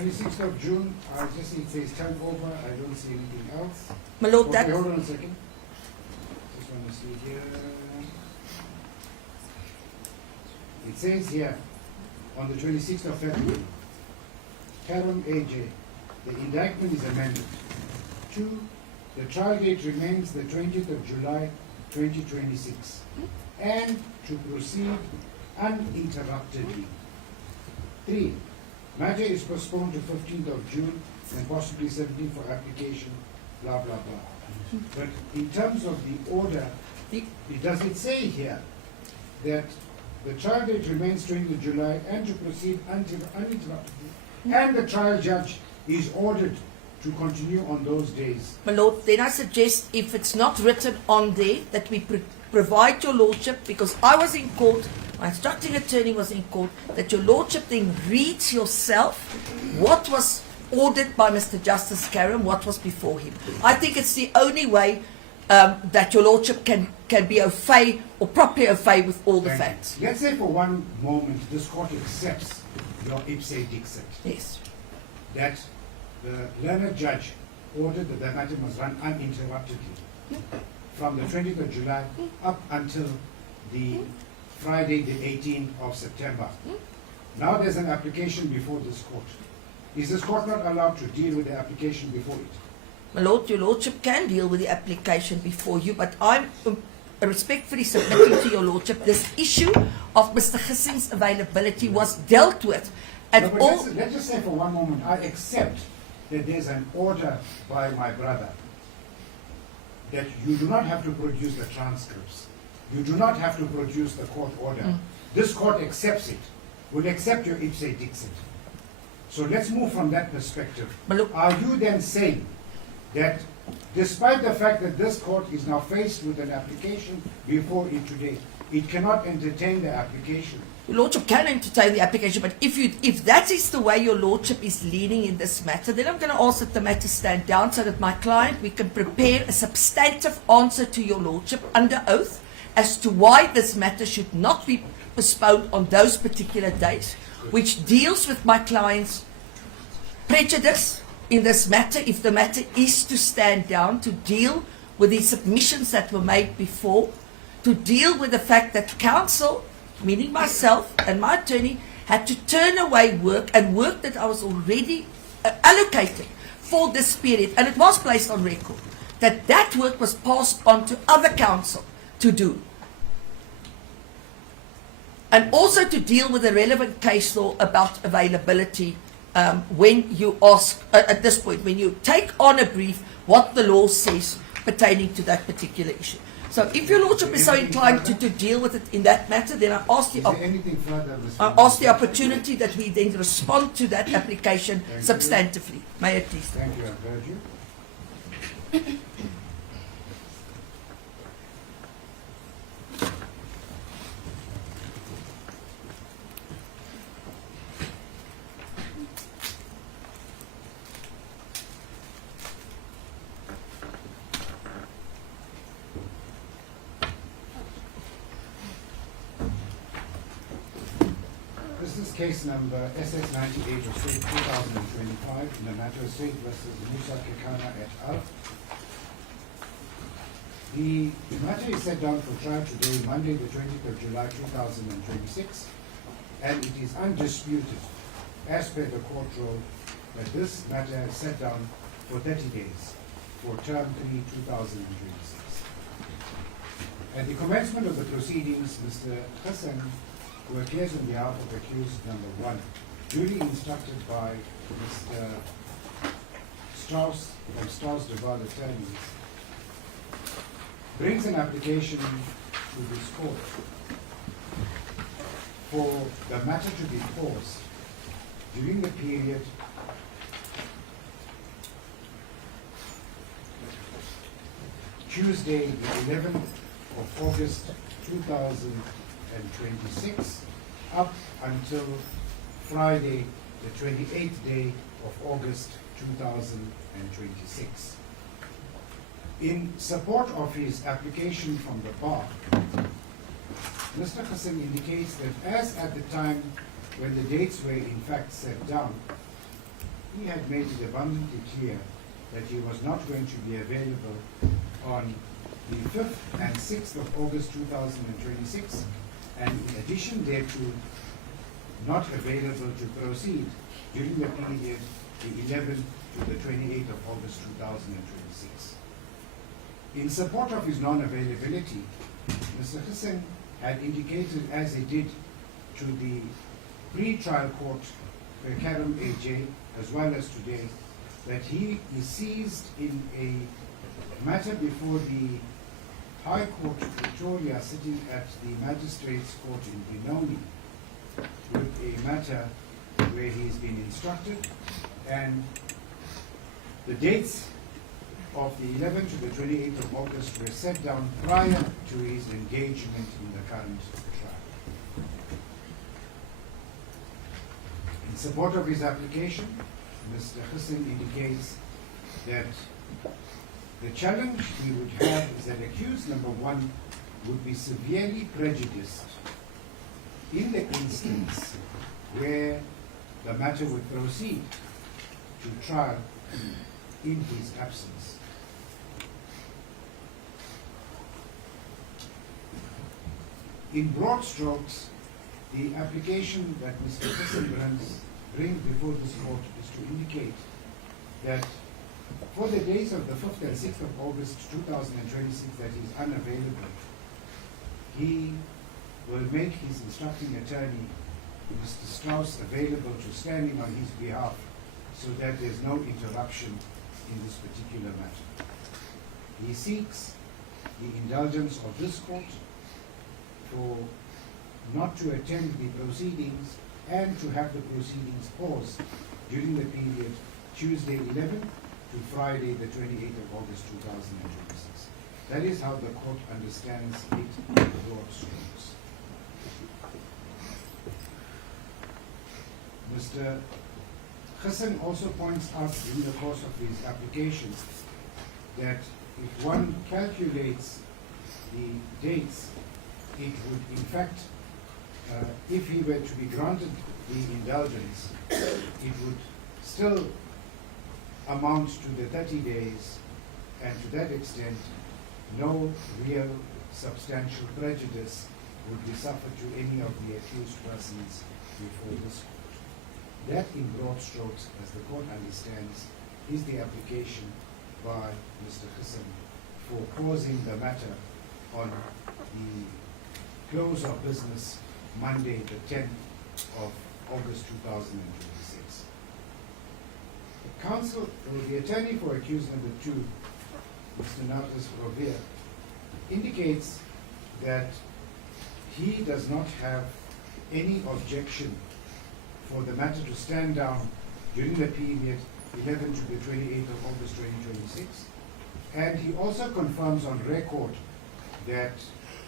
26th of June, I just see it says turnover. I don't see anything else. My Lord, Okay, that hold on a second. Just want to see here. It says here, on the 26th of February, Karen AJ, the indictment is amended. 2, the trial date remains the 20th of July 2026 and to proceed uninterruptedly. 3, matter is postponed to 15th of June and possibly 17th for application, blah, blah, blah. But in terms of the order, does it say here that the trial date remains 20th of July and to proceed uninterruptedly, and the trial judge is ordered to continue on those days? My Lord, then I suggest if it's not written on there, that we provide your Lordship, because I was in court, my instructing attorney was in court, that your Lordship then reads yourself what was ordered by Mr. Justice Karam, what was before him. I think it's the only way that your Lordship can be au fait or properly au fait with all the facts. Let's say for one moment this court accepts your ipse dixit. Yes. That the learned judge ordered that the matter must run uninterruptedly from the 20th of July up until the Friday, the 18th of September. Now there's an application before this court. Is this court not allowed to deal with the application before it? My Lord, your Lordship can deal with the application before you, but I'm respectfully submitting to your Lordship this issue of Mr. Gissing's availability was dealt with. And No, but let's just say for one moment, I accept that there's an order by my brother that you do not have to produce the transcripts. You do not have to produce the court order. This court accepts it, will accept your ipse dixit. So let's move from that perspective. But look, Are you then saying that despite the fact that this court is now faced with an application before it today, it cannot entertain the application? your Lordship can entertain the application, but if that is the way your Lordship is leaning in this matter, then I'm going to ask that the matter stand down so that my client, we can prepare a substantive answer to your Lordship under oath as to why this matter should not be postponed on those particular days, which deals with my client's prejudice in this matter, if the matter is to stand down, to deal with the submissions that were made before, to deal with the fact that counsel, meaning myself and my attorney, had to turn away work and work that I was already allocated for this period, and it was placed on record, that work was passed on to other counsel to do. And also to deal with the relevant case law about availability when you ask, at this point, when you take on a brief, what the law says pertaining to that particular issue. So if your Lordship is so inclined to deal with it in that matter, then I ask Is there anything further? I ask the opportunity that we then respond to that application substantively. May I please? Thank you, I've heard you. This is case number SS98 of State 2025 in the matter of State versus Musa Kekana et al. The matter is set down for trial today, Monday, the 20th of July 2026, and it is undisputed, as per the court rule, that this matter is set down for 30 days for term 3 2026. At the commencement of the proceedings, Mr. Hassan, who appears on behalf of accused number 1, duly instructed by Mr. Strauss from Strauss Duval Attorneys, brings an application to this court for the matter to be paused during the period Tuesday, the 11th of August 2026, up until Friday, the 28th day of August 2026. In support of his application from the bar, Mr. Hassan indicates that as at the time when the dates were in fact set down, he had made it abundantly clear that he was not going to be available on the 5th and 6th of August 2026, and in addition thereto, not available to proceed during the period the 11th to the 28th of August 2026. In support of his non-availability, Mr. Hussain had indicated, as he did to the pre-trial court, Karam AJ, as well as today, that he is seized in a matter before the High Court of Victoria, sitting at the Magistrates Court in Benoni, with a matter where he has been instructed, and the dates of the 11th to the 28th of August were set down prior to his engagement in the current trial. In support of his application, Mr. Hussain indicates that the challenge he would have is that accused number 1 would be severely prejudiced in the instance where the matter would proceed to trial in his absence. In broad strokes, the application that Mr. Hussain brings before this court is to indicate that for the days of the 5th and 6th of August 2026 that he is unavailable, he will make his instructing attorney, Mr. Strauss, available to standing on his behalf so that there is no interruption in this particular matter. He seeks the indulgence of this court for not to attend the proceedings and to have the proceedings paused during the period Tuesday 11th to Friday the 28th of August 2026. That is how the court understands it in broad strokes. Mr. Hussain also points out in the course of his application that if one calculates the dates, it would in fact, if he were to be granted the indulgence, it would still amount to the 30 days, and to that extent, no real substantial prejudice would be suffered to any of the accused persons before this court. That, in broad strokes, as the court understands, is the application by Mr. Hussain for pausing the matter on the close of business Monday, the 10th of August 2026. The counsel, or the attorney for accused number 2, Mr. Narcis Rovia, indicates that he does not have any objection for the matter to stand down during the period 11 to the 28th of August 2026, and he also confirms on record that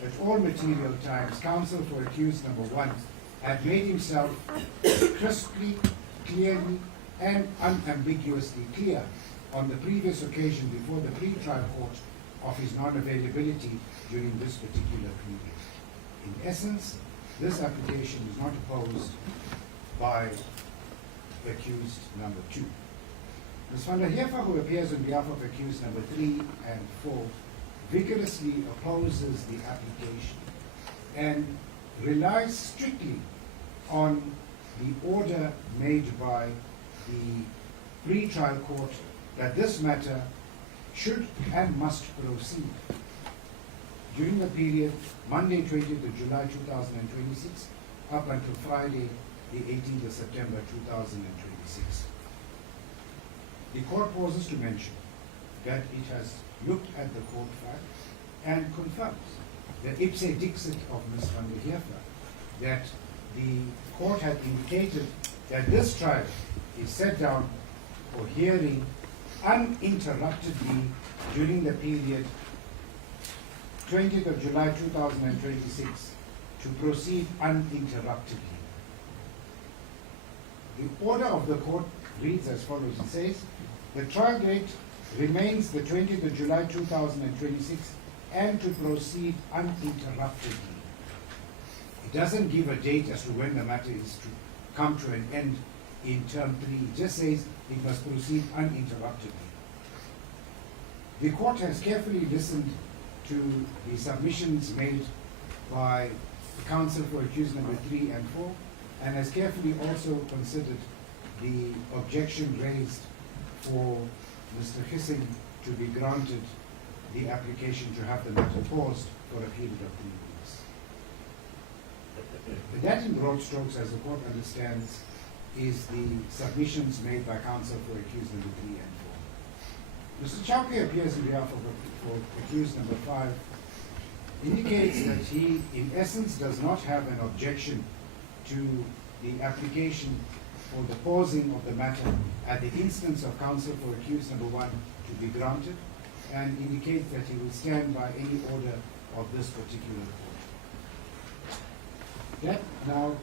at all material times, counsel for accused number 1 had made himself crisply, clearly, and unambiguously clear on the previous occasion before the pre-trial court of his non-availability during this particular period. In essence, this application is not opposed by accused number 2. Ms. van der Heever, who appears on behalf of accused number 3 and 4, vigorously opposes the application and relies strictly on the order made by the pre-trial court that this matter should and must proceed during the period Monday 20th of July 2026 up until Friday the 18th of September 2026. The court pauses to mention that it has looked at the court file and confirms the ipse dixit of Ms. van der Heever that the court had indicated that this trial is set down for hearing uninterruptedly during the period 20th of July 2026 to proceed uninterruptedly. The order of the court reads as follows. It says, the trial date remains the 20th of July 2026 and to proceed uninterruptedly. It doesn't give a date as to when the matter is to come to an end in term 3. It just says it must proceed uninterruptedly. The court has carefully listened to the submissions made by the counsel for accused number 3 and 4, and has carefully also considered the objection raised for Mr. Hissing to be granted the application to have the matter paused for a period of 3 weeks. That in broad strokes, as the court understands, is the submissions made by counsel for accused number 3 and 4. Mr. Chowke appears in behalf of for accused number 5, indicates that he, in essence, does not have an objection to the application for the pausing of the matter at the instance of counsel for accused number 1 to be granted, and indicates that he will stand by any order of this particular court. That now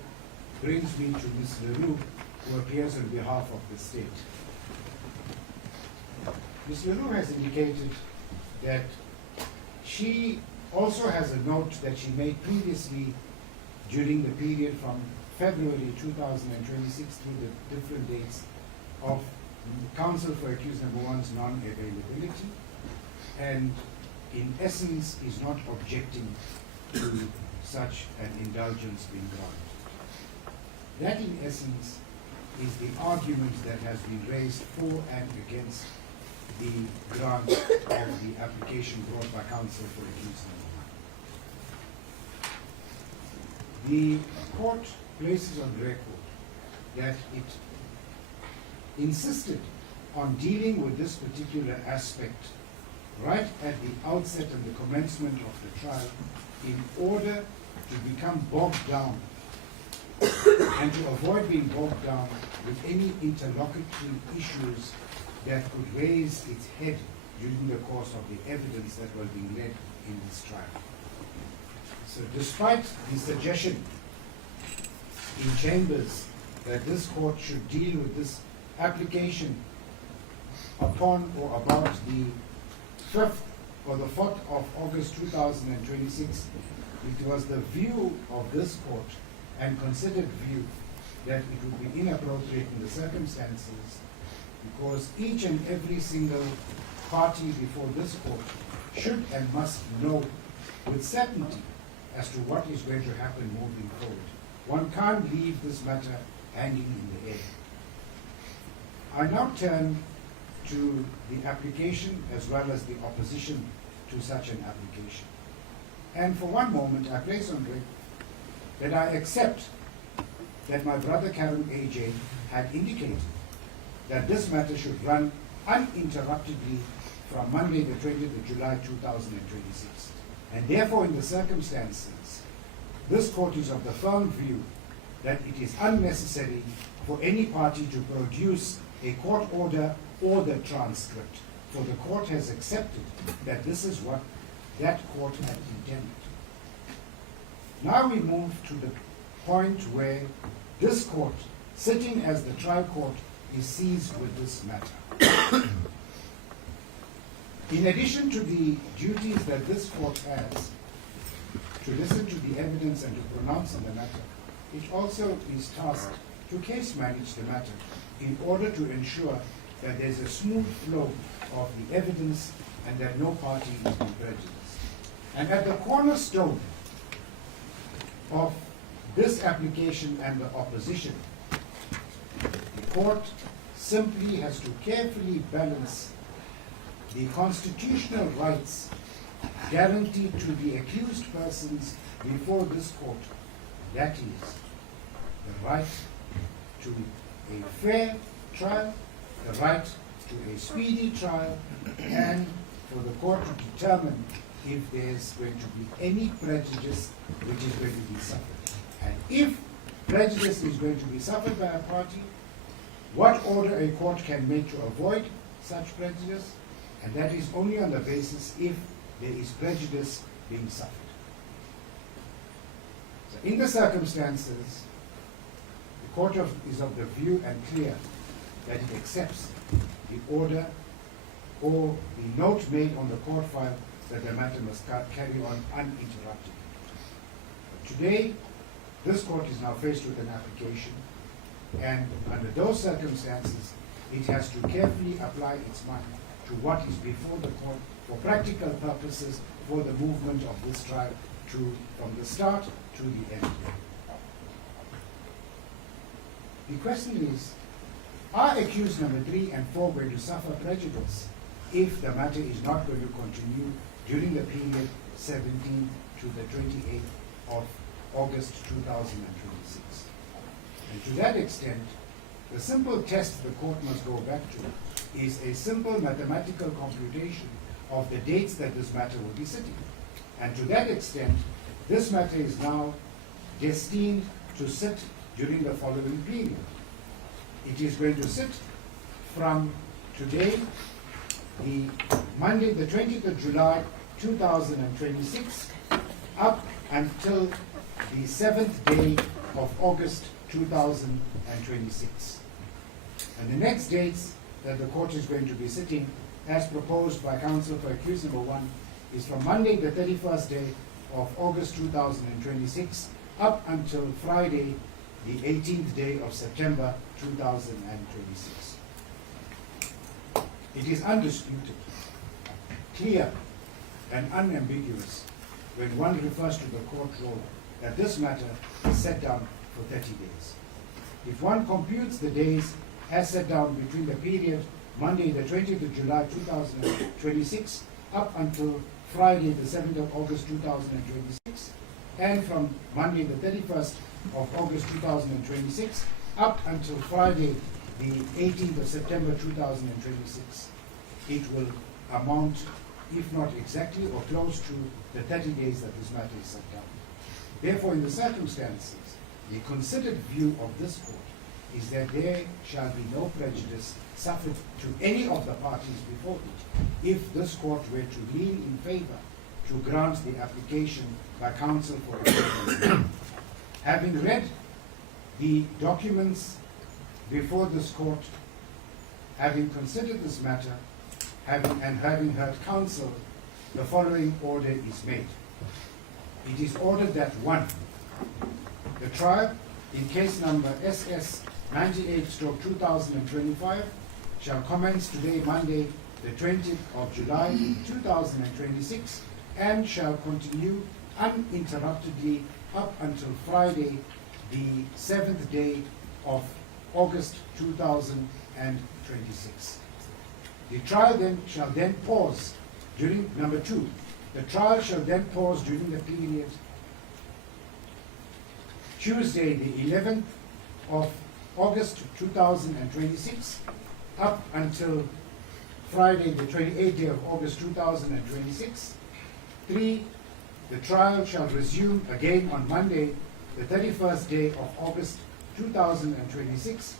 brings me to Ms. Leroux, who appears on behalf of the state. Ms. Leroux has indicated that she also has a note that she made previously during the period from February 2026 through the different dates of counsel for accused number 1's non-availability, and in essence is not objecting to such an indulgence being granted. That in essence is the argument that has been raised for and against the grant of the application brought by counsel for accused number 1. The court places on record that it insisted on dealing with this particular aspect right at the outset and the commencement of the trial in order to become bogged down and to avoid being bogged down with any interlocutory issues that could raise its head during the course of the evidence that was being led in this trial. So despite the suggestion in chambers that this court should deal with this application upon or about the 5th or the 4th of August 2026, it was the view of this court and considered view that it would be inappropriate in the circumstances because each and every single party before this court should and must know with certainty as to what is going to happen moving forward. One can't leave this matter hanging in the air. I now turn to the application as well as the opposition to such an application. And for one moment, I place on record that I accept that my brother Karen AJ had indicated that this matter should run uninterruptedly from Monday the 20th of July 2026. And therefore, in the circumstances, this court is of the firm view that it is unnecessary for any party to produce a court order or the transcript, for the court has accepted that this is what that court had intended. Now we move to the point where this court, sitting as the trial court, is seized with this matter. In addition to the duties that this court has to listen to the evidence and to pronounce on the matter, it also is tasked to case manage the matter in order to ensure that there's a smooth flow of the evidence and that no party is being prejudiced. And at the cornerstone of this application and the opposition, the court simply has to carefully balance the constitutional rights guaranteed to the accused persons before this court, that is, the right to a fair trial, the right to a speedy trial, and for the court to determine if there's going to be any prejudice which is going to be suffered. And if prejudice is going to be suffered by a party, what order a court can make to avoid such prejudice, and that is only on the basis if there is prejudice being suffered. So in the circumstances, the court is of the view and clear that it accepts the order or the note made on the court file that the matter must carry on uninterrupted. But today, this court is now faced with an application And under those circumstances, it has to carefully apply its mind to what is before the court for practical purposes for the movement of this trial from the start to the end. The question is, are accused number 3 and 4 going to suffer prejudice if the matter is not going to continue during the period 17th to the 28th of August 2026? And to that extent, the simple test the court must go back to is a simple mathematical computation of the dates that this matter will be sitting. And to that extent, this matter is now destined to sit during the following period. It is going to sit from today, the Monday, the 20th of July, 2026, up until the 7th day of August 2026. And the next dates that the court is going to be sitting, as proposed by counsel for accused number 1, is from Monday, the 31st day of August 2026, up until Friday, the 18th day of September 2026. It is undisputed, clear, and unambiguous when one refers to the court roll that this matter is set down for 30 days. If one computes the days as set down between the period Monday, the 20th of July 2026, up until Friday, the 7th of August 2026, and from Monday, the 31st of August 2026, up until Friday, the 18th of September 2026, it will amount, if not exactly or close to, the 30 days that this matter is set down. Therefore, in the circumstances, the considered view of this court is that there shall be no prejudice suffered to any of the parties before it if this court were to lean in favor to grant the application by counsel for a Having read the documents before this court, having considered this matter, having heard counsel, the following order is made. It is ordered that 1, the trial in case number SS 98/2025 shall commence today, Monday, the 20th of July 2026, and shall continue uninterruptedly up until Friday, the 7th day of August 2026. The trial then shall then pause during number 2. The trial shall then pause during the period Tuesday, the 11th of August 2026, up until Friday, the 28th day of August 2026. 3. The trial shall resume again on Monday, the 31st day of August 2026,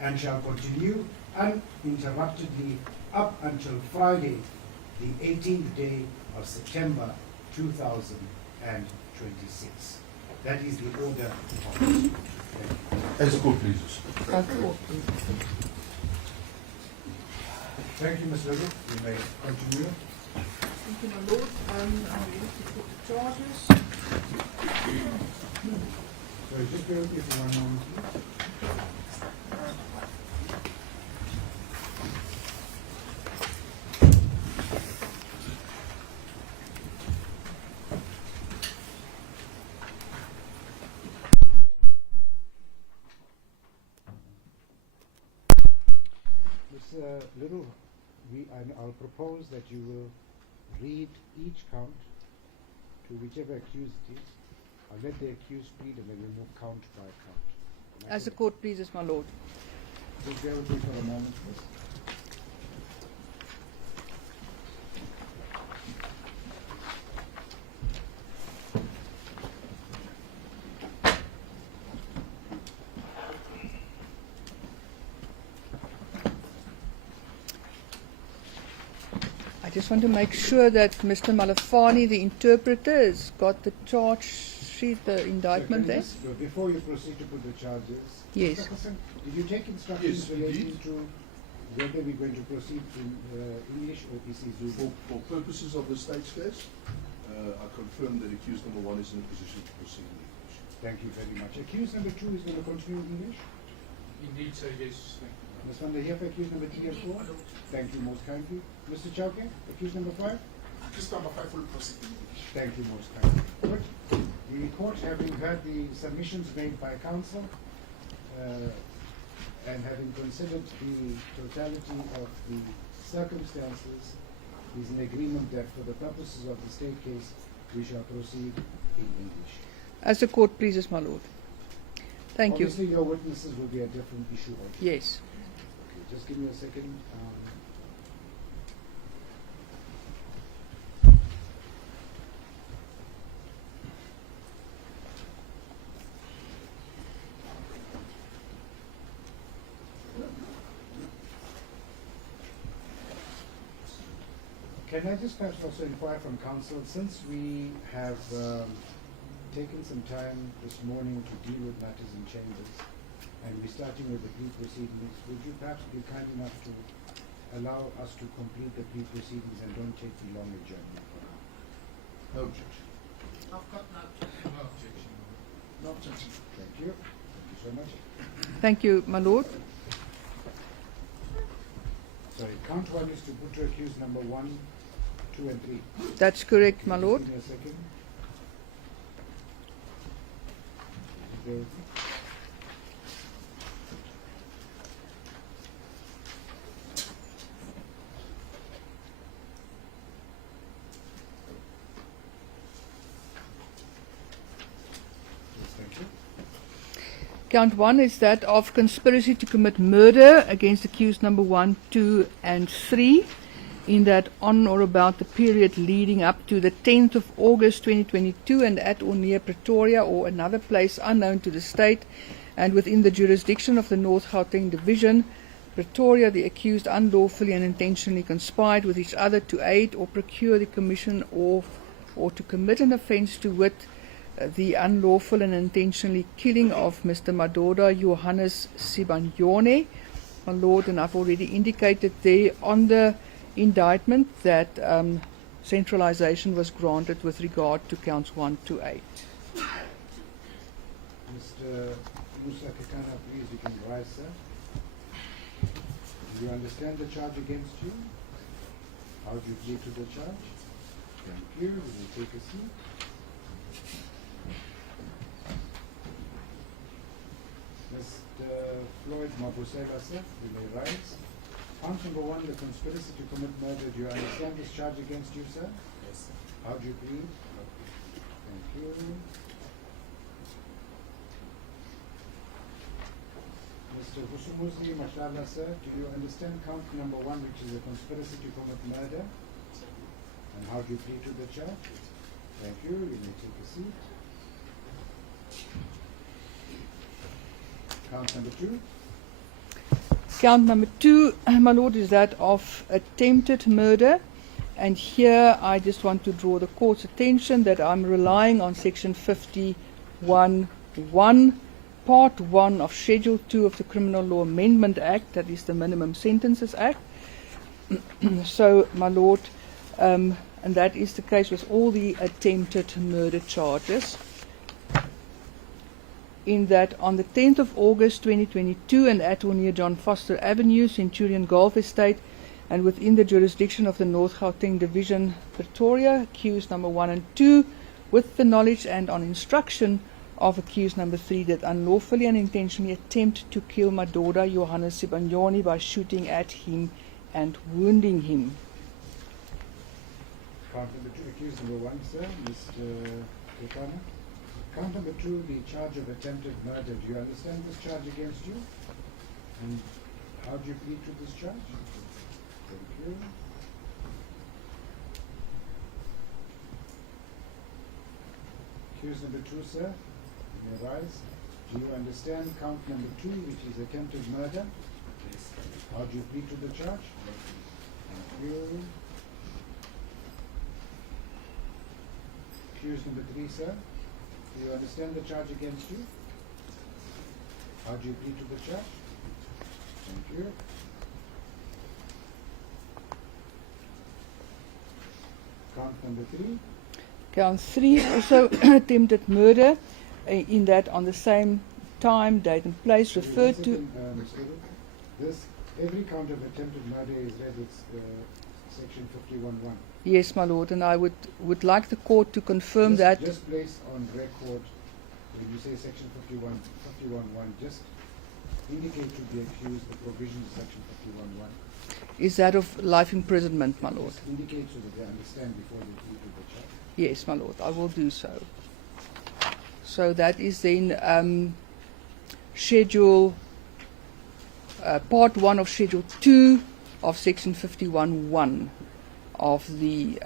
and shall continue uninterruptedly up until Friday, the 18th day of September 2026. That is the order of this. As the court pleases. Thank you, Ms. Little. You may continue. Thank you, my lord. I'm ready to put the charges. Sorry, just bear with me for 1 moment, please. Little, I'll propose that you will read each count to whichever accused it is. I'll let the accused plead and then we'll move count by count. As the court pleases, my lord. Just bear with me for a moment, please. I just want to make sure that Mr. Malafani, the interpreter, has got the charge sheet, the indictment there. Before you proceed to put the charges, Yes. Mr. Hassan, did you take instructions Yes, relating indeed. to whether we're going to proceed in English or Zulu? For purposes of the state's case, I confirm that accused number 1 is in a position to proceed in English. Thank you very much. Accused number 2 is going to continue in English. Indeed, sir, yes. Thank you. Ms. Van der Heef, accused number 3 and 4. Thank you most kindly. Mr. Chowke, accused number 5. Accused number 5 will proceed in English. Thank you most kindly. Good. The court, having heard the submissions made by counsel and having considered the totality of the circumstances, is in agreement that for the purposes of the state case, we shall proceed in English. As the court pleases, my lord. Thank you. Obviously, your witnesses will be a different issue altogether. Yes. Okay, just give me a second. Can I just perhaps also inquire from counsel, since we have taken some time this morning to deal with matters in chambers, and we're starting with the plea proceedings, would you perhaps be kind enough to allow us to complete the plea proceedings and don't take the long adjournment for now? No objection. I've got no. No objection. No objection. Thank you. Thank you so much. Thank you, my lord. Sorry, count 1 is to put to accused number 1, 2 and 3. That's correct, my lord. Give me a second. Bear with me. Yes, thank you. Count 1 is that of conspiracy to commit murder against accused number 1, 2, and 3, in that on or about the period leading up to the 10th of August 2022 and at or near Pretoria or another place unknown to the state and within the jurisdiction of the North Gauteng Division, Pretoria, the accused unlawfully and intentionally conspired with each other to aid or procure the commission or to commit an offence to wit, the unlawful and intentionally killing of Mr. Madoda Johannes Sibanyone, my lord, and I've already indicated there on the indictment that centralization was granted with regard to counts 1 to 8. Mr. Musa Kekana, please, you can rise, sir. Do you understand the charge against you? How do you plead to the charge? Thank you. You may take a seat. Mr. Floyd Mabusela, sir, you may rise. Count number 1, the conspiracy to commit murder. Do you understand this charge against you, sir? Yes, sir. How do you plead? Thank you. Mr. Vusimusi, Matlala, sir, do you understand count number 1, which is a conspiracy to commit murder? And how do you plead to the charge? Thank you. You may take a seat. Count number 2. Count number 2, my lord, is that of attempted murder. And here I just want to draw the court's attention that I'm relying on section 51(1), part 1 of schedule 2 of the Criminal Law Amendment Act, that is the Minimum Sentences Act. So, my lord, and that is the case with all the attempted murder charges. In that on the 10th of August 2022 and at or near John Foster Avenue, Centurion Golf Estate, and within the jurisdiction of the North Gauteng Division, Pretoria, accused number 1 and 2, with the knowledge and on instruction of accused number 3, that unlawfully and intentionally attempt to kill Madoda Johannes Sibanyoni by shooting at him and wounding him. Count number 2, accused number 1, sir, Mr. Kekana. Count number 2, the charge of attempted murder. Do you understand this charge against you? And how do you plead to this charge? Thank you. Accused number 2, sir, you may rise. Do you understand count number 2, which is attempted murder? Yes. How do you plead to the charge? Thank you. Accused number 3, sir. Do you understand the charge against you? How do you plead to the charge? Thank you. Count number 3. Count 3, also attempted murder. in that on the same time, date and place referred to. Ms. Edith, this, every count of attempted murder is read with section 51.1. Yes, my lord, and I would like the court to confirm that. Just place on record, when you say section 51.1, just indicate to the accused the provisions of section 51.1. Is that of life imprisonment, my lord? Just indicate so that they understand before they plead to the charge. Yes, my lord, I will do so. So that is then schedule, part 1 of schedule 2 of section 51.1 of the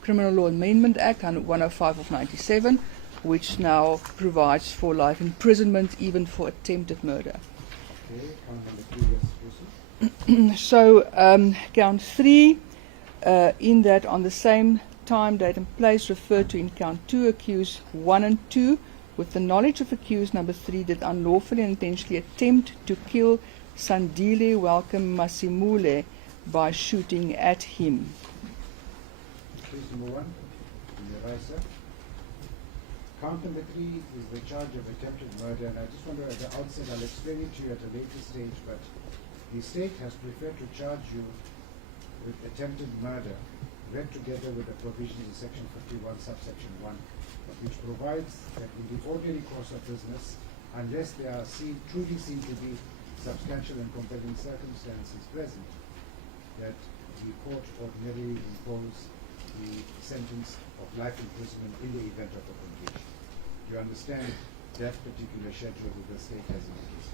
Criminal Law Amendment Act 105 of 97, which now provides for life imprisonment even for attempted murder. Okay, count number 3, yes, Joseph. So count 3, in that on the same time, date and place referred to in count 2, accused 1 and 2, with the knowledge of accused number 3, did unlawfully and intentionally attempt to kill Sandile Welcome Masimule by shooting at him. Case number 1, in your right, sir. Count number 3 is the charge of attempted murder, and I just want to, at the outset, I'll explain it to you at a later stage, but the state has preferred to charge you with attempted murder, read together with the provisions in section 51, subsection 1, which provides that in the ordinary course of business, unless there are truly seen to be substantial and compelling circumstances present, that the court ordinarily impose the sentence of life imprisonment in the event of a conviction. You understand that particular schedule that the state has in place.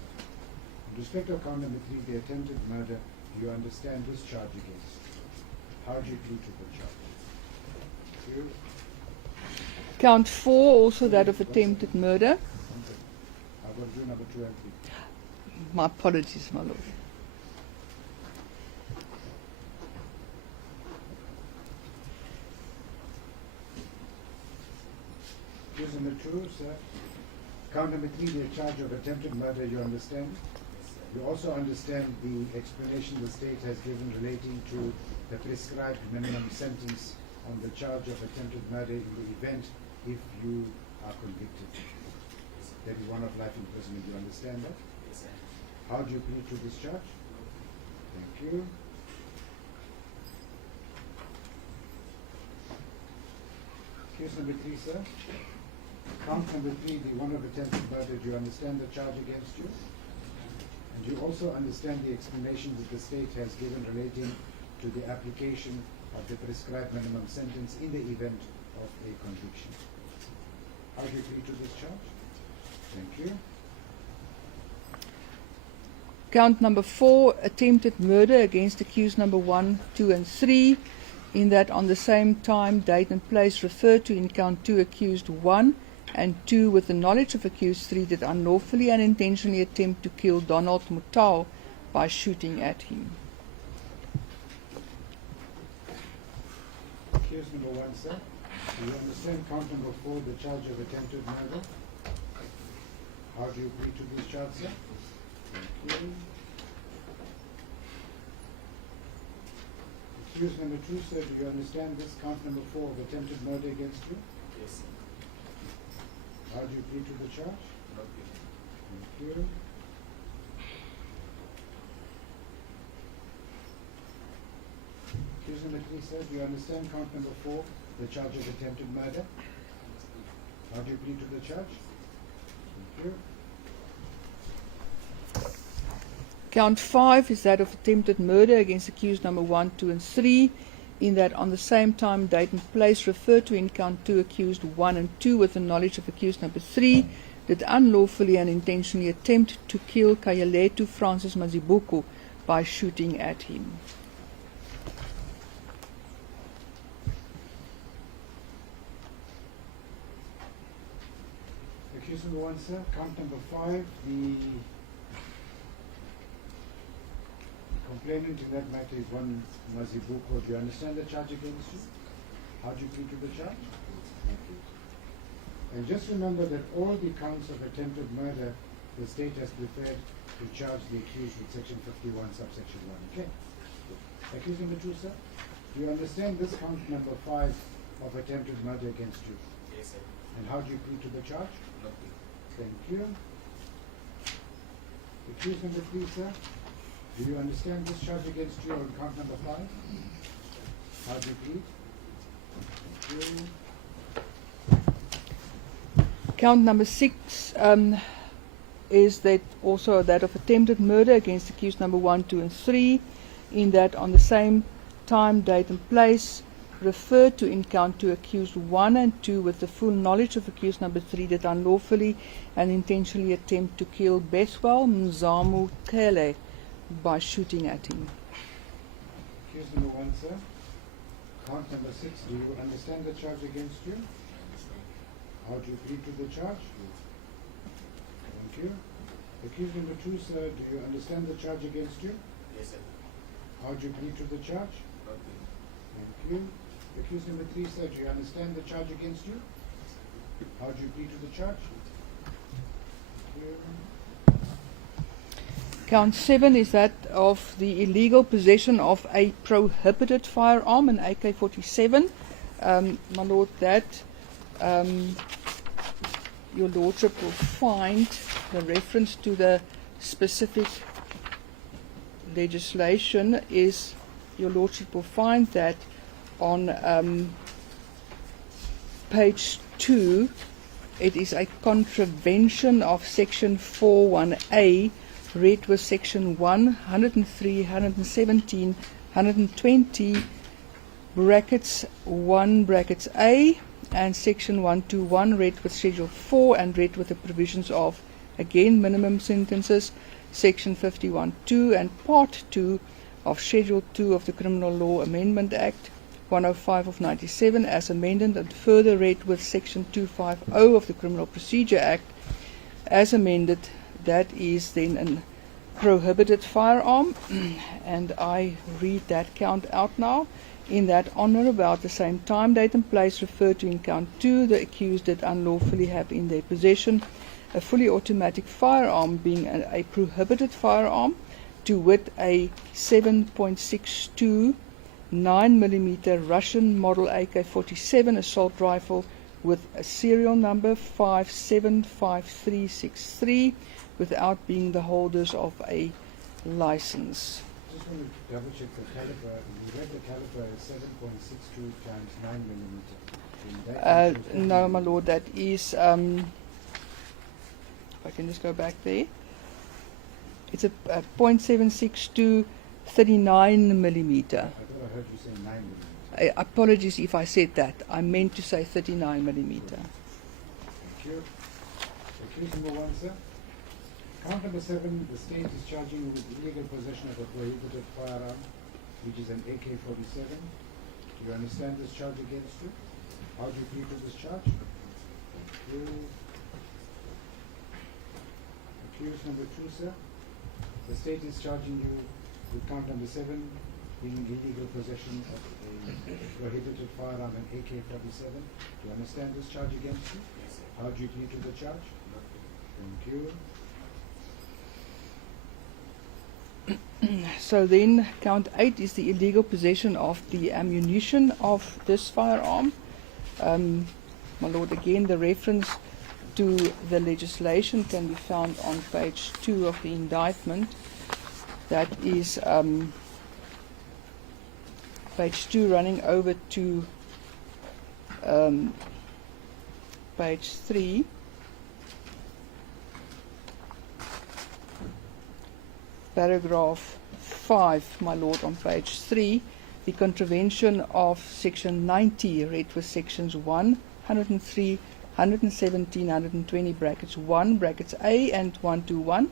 In respect of count number 3, the attempted murder, you understand this charge against you. How do you plead to the charge? You? Count 4, also that of attempted murder. I've got to do number 2 and 3. My apologies, my lord. Case number 2, sir. Count number 3, the charge of attempted murder, you understand? You also understand the explanation the state has given relating to the prescribed minimum sentence on the charge of attempted murder in the event if you are convicted. That is one of life imprisonment. You understand that? Yes, sir. How do you plead to this charge? Thank you. Case number 3, sir. Count number 3, the one of attempted murder. Do you understand the charge against you? And you also understand the explanation that the state has given relating to the application of the prescribed minimum sentence in the event of a conviction. How do you plead to this charge? Thank you. Count number 4, attempted murder against accused number 1, 2, and 3, in that on the same time, date, and place referred to in count 2, accused 1 and 2, with the knowledge of accused 3, did unlawfully and intentionally attempt to kill Donald Mutau by shooting at him. Case number 1, sir. Do you understand count number 4, the charge of attempted murder? How do you plead to this charge, sir? Thank you. Excuse number 2, sir. Do you understand this count number 4 of attempted murder against you? Yes, sir. How do you plead to the charge? Not guilty. Thank you. Accused number 3, sir, do you understand count number 4, the charge of attempted murder? How do you plead to the charge? Thank you. Count 5 is that of attempted murder against accused number 1, 2, and 3, in that on the same time, date, and place referred to in count 2, accused 1 and 2, with the knowledge of accused number 3, did unlawfully and intentionally attempt to kill Kayaletu Francis Mazibuku by shooting at him. Accused number 1, sir, count number 5, the complainant in that matter is one Mazibuko. Do you understand the charge against you? How do you plead to the charge? Thank you. And just remember that all the counts of attempted murder, the state has preferred to charge the accused with section 51, subsection 1. Okay? Accused number 2, sir, do you understand this count number 5 of attempted murder against you? Yes, sir. And how do you plead to the charge? Not guilty. Thank you. Accused number 3, sir. Do you understand this charge against you on count number 5? How do you plead? Thank you. Count number 6 is that also that of attempted murder against accused number 1, 2, and 3, in that on the same time, date, and place referred to in count 2 accused 1 and 2 with the full knowledge of accused number 3 that unlawfully and intentionally attempt to kill Beswell Mzamu Kele by shooting at him. Accused number 1, sir. Count number 6. Do you understand the charge against you? I understand. How do you plead to the charge? Thank you. Accused number 2, sir. Do you understand the charge against you? Yes, sir. How do you plead to the charge? Not guilty. Thank you. Accused number 3, sir. Do you understand the charge against you? How do you plead to the charge? Thank you. Count 7 is that of the illegal possession of a prohibited firearm, an AK-47. My Lord, that your Lordship will find the reference to the specific legislation is, your Lordship will find that on page 2, it is a contravention of section 41A, read with section 103, 117, 120, brackets 1, brackets A, and section 121, read with schedule 4, and read with the provisions of, again, minimum sentences, section 51.2 and part 2 of schedule 2 of the Criminal Law Amendment Act 105 of 97 as amended, and further read with section 250 of the Criminal Procedure Act as amended. That is then a prohibited firearm, and I read that count out now. In that, on or about the same time, date, and place referred to in count 2, the accused did unlawfully have in their possession a fully automatic firearm, being a prohibited firearm, to wit a 7.62 9mm Russian model AK-47 assault rifle with a serial number 575363 without being the holders of a license. Just want to double check the caliber. You read the caliber as 7.62 times 9mm. No, my Lord, that is, if I can just go back there, it's a .762 39mm. I thought I heard you say 9mm. Apologies if I said that. I meant to say 39mm. Thank you. Accused number 1, sir. Count number 7, the state is charging you with illegal possession of a prohibited firearm, which is an AK-47. Do you understand this charge against you? How do you plead to this charge? Thank you. Accused number 2, sir. The state is charging you with count number 7, being illegal possession of a prohibited firearm, an AK-47. Do you understand this charge against you? Yes, sir. How do you plead to the charge? Not guilty. Thank you. So then, count 8 is the illegal possession of the ammunition of this firearm. My Lord, again, the reference to the legislation can be found on page 2 of the indictment. That is page 2 running over to page 3. Paragraph 5, my Lord, on page 3, the contravention of section 90, read with sections 103, 117, 120, brackets 1, brackets A and 121,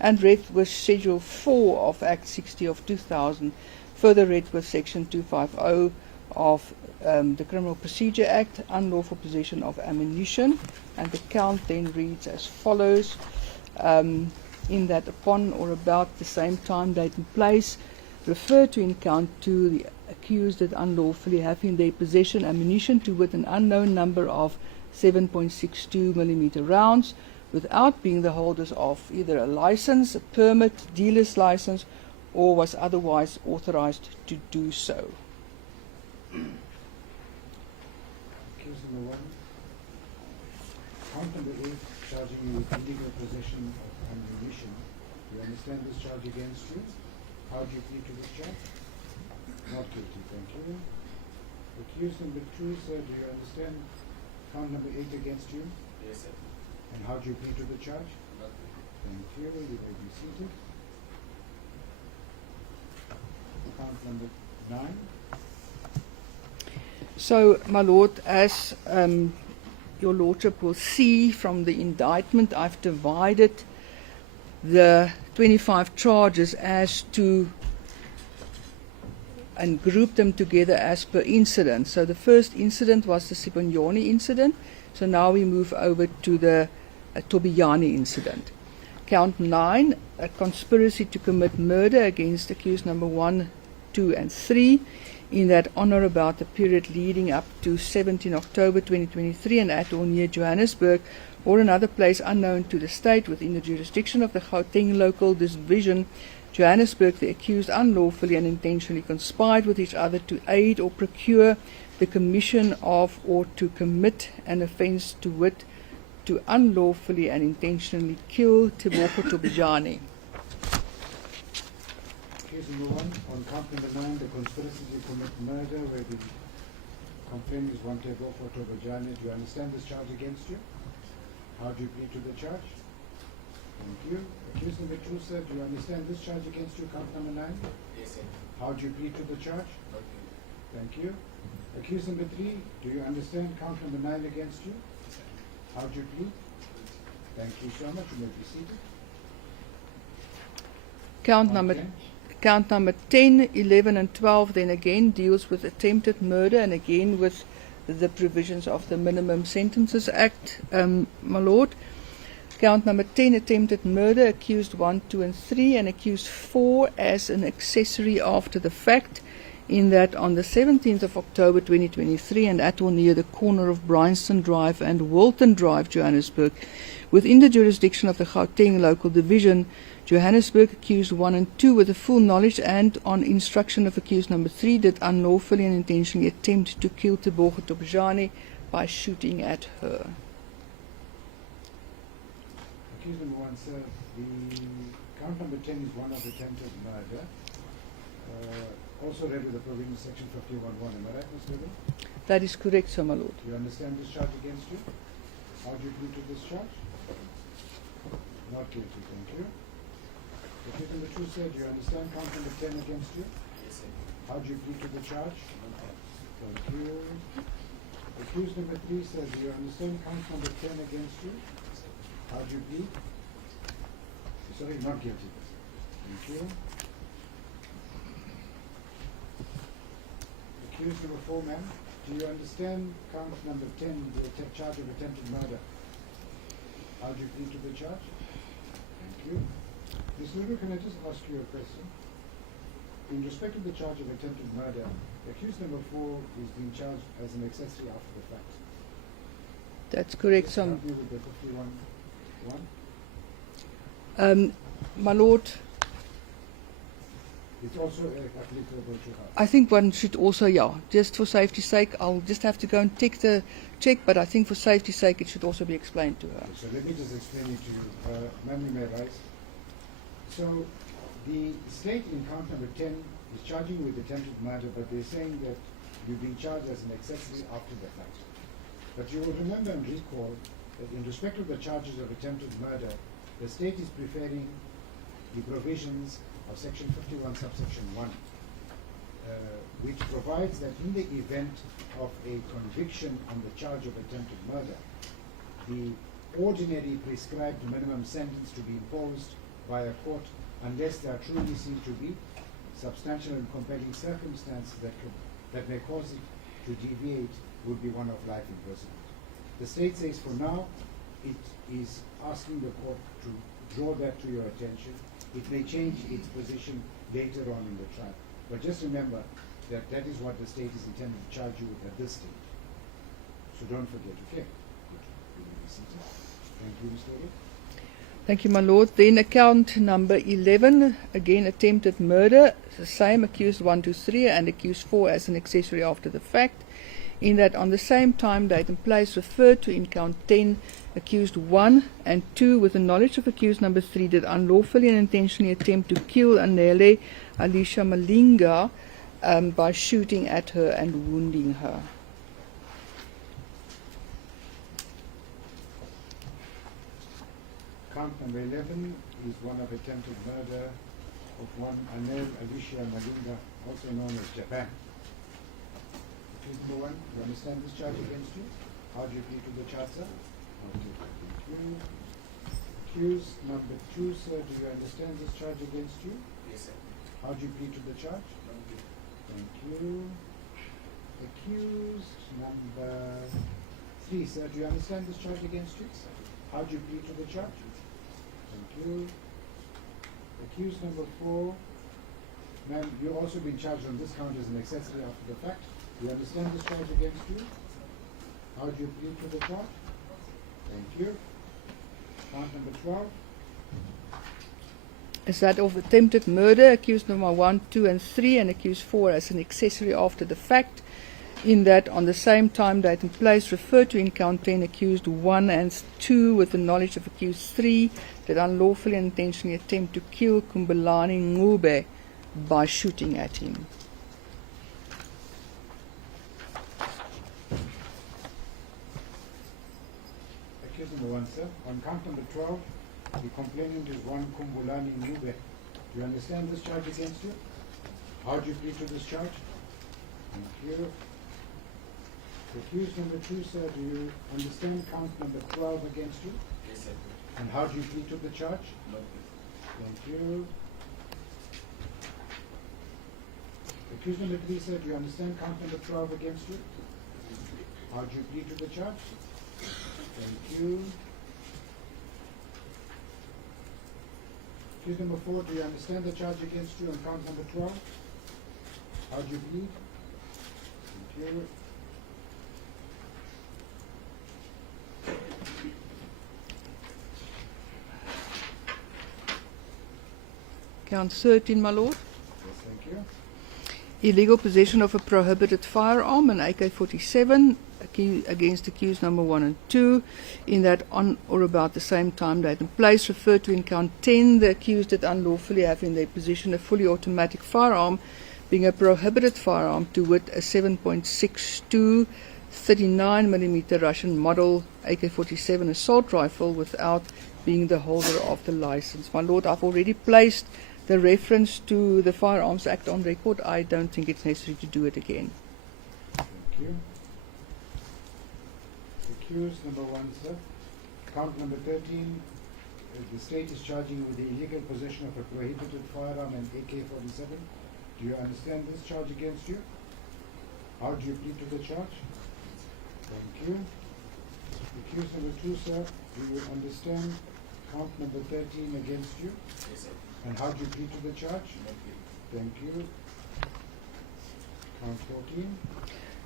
and read with schedule 4 of Act 60 of 2000, further read with section 250 of the Criminal Procedure Act, unlawful possession of ammunition, and the count then reads as follows. In that upon or about the same time, date, and place referred to in count 2, the accused did unlawfully have in their possession ammunition to wit an unknown number of 7.62mm rounds without being the holders of either a license, a permit, dealer's license, or was otherwise authorized to do so. number 1. Count number 8, charging you with illegal possession of ammunition. Do you understand this charge against you? How do you plead to this charge? Not guilty, thank you. Accused number 2, sir, do you understand count number 8 against you? Yes, sir. And how do you plead to the charge? Not guilty. Thank you. You may be seated. Count number 9. So, my Lord, as your Lordship will see from the indictment, I've divided the 25 charges as to and grouped them together as per incident. So the first incident was the Sibonyoni incident. So now we move over to the Tobiani incident. Count 9, a conspiracy to commit murder against accused number 1, 2, and 3 in that on or about the period leading up to 17 October 2023 and at or near Johannesburg or another place unknown to the state within the jurisdiction of the Gauteng local division, Johannesburg, the accused unlawfully and intentionally conspired with each other to aid or procure the commission of or to commit an offence to wit, to unlawfully and intentionally kill Tebogo Tobijani. Case number 1, on count number 9, the conspiracy to commit murder where the complaint is one Tebogo Tobijani. Do you understand this charge against you? How do you plead to the charge? Thank you. Accused number 2, sir, do you understand this charge against you, count number 9? Yes, sir. How do you plead to the charge? Not guilty. Thank you. Accused number 3, do you understand count number 9 against you? Yes, sir. How do you plead? Thank you so much. You may be seated. Count number 10, 11, and 12 then again deals with attempted murder and again with the provisions of the Minimum Sentences Act, my Lord. Count number 10, attempted murder, accused 1, 2, and 3, and accused 4 as an accessory after the fact, in that on the 17th of October 2023 and at or near the corner of Bryanston Drive and Wilton Drive, Johannesburg, within the jurisdiction of the Gauteng local division, Johannesburg, accused 1 and 2 with the full knowledge and on instruction of accused number 3 did unlawfully and intentionally attempt to kill Tebogo Tobijani by shooting at her. Accused number 1, sir, the count number 10 is one of attempted murder. Also read with the provisions section 51(1). Am I right, Ms. Lulu? That is correct, sir, my Lord. Do you understand this charge against you? How do you plead to this charge? Not guilty, thank you. Accused number 2, sir, do you understand count number 10 against you? Yes, sir. How do you plead to the charge? Not guilty. Thank you. Accused number 3, sir, do you understand count number 10 against you? Yes, sir. How do you plead? Sorry, not guilty. Thank you. Accused number 4, ma'am, do you understand count number 10, the charge of attempted murder? How do you plead to the charge? Thank you. Ms. Lulu, can I just ask you a question? In respect of the charge of attempted murder, accused number 4 is being charged as an accessory after the fact. That's correct, Just sir. help me with the 51(1). My Lord, It's also applicable to her. I think one should also, just for safety's sake, I'll just have to go and check, but I think for safety's sake it should also be explained to her. Okay, so let me just explain it to you. Ma'am, you may rise. So the state in count number 10 is charging with attempted murder, but they're saying that you've been charged as an accessory after the fact. But you will remember and recall that in respect of the charges of attempted murder, the state is preferring the provisions of section 51 subsection 1, which provides that in the event of a conviction on the charge of attempted murder, the ordinary prescribed minimum sentence to be imposed by a court unless there are truly seen to be substantial and compelling circumstances that may cause it to deviate would be one of life imprisonment. The state says for now it is asking the court to draw that to your attention. It may change its position later on in the trial. But just remember that that is what the state is intended to charge you with at this stage. So don't forget, okay? You may be seated. Thank you, Mr. Eric. Thank you, my Lord. Then account number 11, again attempted murder, the same, accused 1, 2, 3, and accused 4 as an accessory after the fact, in that on the same time, date and place referred to in count 10, accused 1 and 2, with the knowledge of accused number 3, did unlawfully and intentionally attempt to kill Anele Alicia Malinga by shooting at her and wounding her. Count number 11 is one of attempted murder of one Anel Alicia Malinga, also known as Japan. Accused number 1, you understand this charge against you? How do you plead to the charge, sir? Okay, thank you. Accused number 2, sir, do you understand this charge against you? Yes, sir. How do you plead to the charge? Thank you. Accused number 3, sir, do you understand this charge against you? How do you plead to the charge? Thank you. Accused number 4, ma'am, you've also been charged on this count as an accessory after the fact. Do you understand this charge against you? How do you plead to the charge? Thank you. Count number 12. Is that of attempted murder, accused number 1, 2 and 3, and accused 4 as an accessory after the fact, in that on the same time, date and place referred to in count 10, accused 1 and 2, with the knowledge of accused 3, did unlawfully and intentionally attempt to kill Kumbulani Ngube by shooting at him. Accused number 1, sir. On count number 12, the complainant is one Kumbulani Ngube. Do you understand this charge against you? How do you plead to this charge? Thank you. Accused number 2, sir, do you understand count number 12 against you? Yes, sir. And how do you plead to the charge? No. Thank you. Accused number 3, sir, do you understand count number 12 against you? How do you plead to the charge? Thank you. Accused number 4, do you understand the charge against you on count number 12? How do you plead? Thank you. Count 13, my lord. Yes, thank you. Illegal possession of a prohibited firearm, an AK-47, against accused number 1 and 2, in that on or about the same time, date and place referred to in count 10, the accused did unlawfully have in their possession a fully automatic firearm, being a prohibited firearm, to wit a 7.62 39mm Russian model AK-47 assault rifle, without being the holder of the license. My lord, I've already placed the reference to the Firearms Act on record. I don't think it's necessary to do it again. Thank you. Accused number 1, sir. Count number 13. The state is charging you with the illegal possession of a prohibited firearm and AK-47. Do you understand this charge against you? How do you plead to the charge? Thank you. Accused number 2, sir. Do you understand count number 13 against you? Yes, sir. And how do you plead to the charge? No. Thank you. Count 14.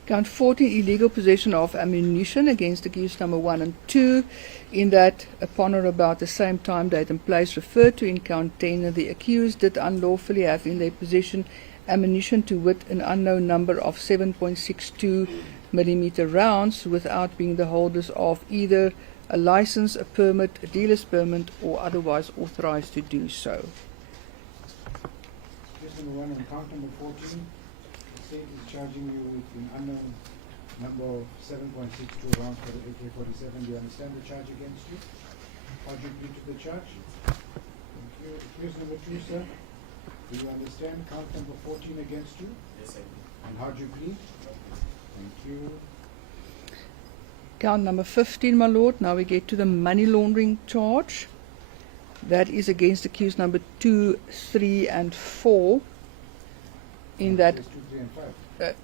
Count 14, illegal possession of ammunition against accused number 1 and 2, in that upon or about the same time, date and place referred to in count 10, the accused did unlawfully have in their possession ammunition, to wit an unknown number of 7.62mm rounds, without being the holders of either a license, a permit, a dealer's permit, or otherwise authorized to do so. Case number 1 on count number 14. The state is charging you with an unknown number of 7.62 rounds for the AK-47. Do you understand the charge against you? How do you plead to the charge? Thank you. Case number 2, sir. Do you understand count number 14 against you? Yes, sir. And how do you plead? Thank you. Count number 15, my lord. Now we get to the money laundering charge. That is against accused number 2, 3, and 4. In that, Case 2, 3, and 5.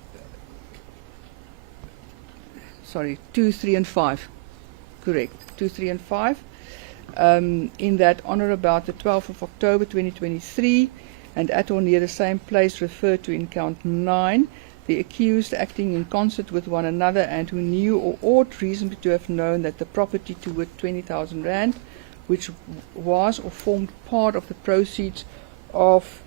sorry, 2, 3, and 5. Correct. 2, 3, and 5. In that on or about the 12th of October 2023, and at or near the same place referred to in count 9, the accused, acting in concert with one another and who knew or ought reasonably to have known that the property, to wit 20,000 rand, which was or formed part of the proceeds of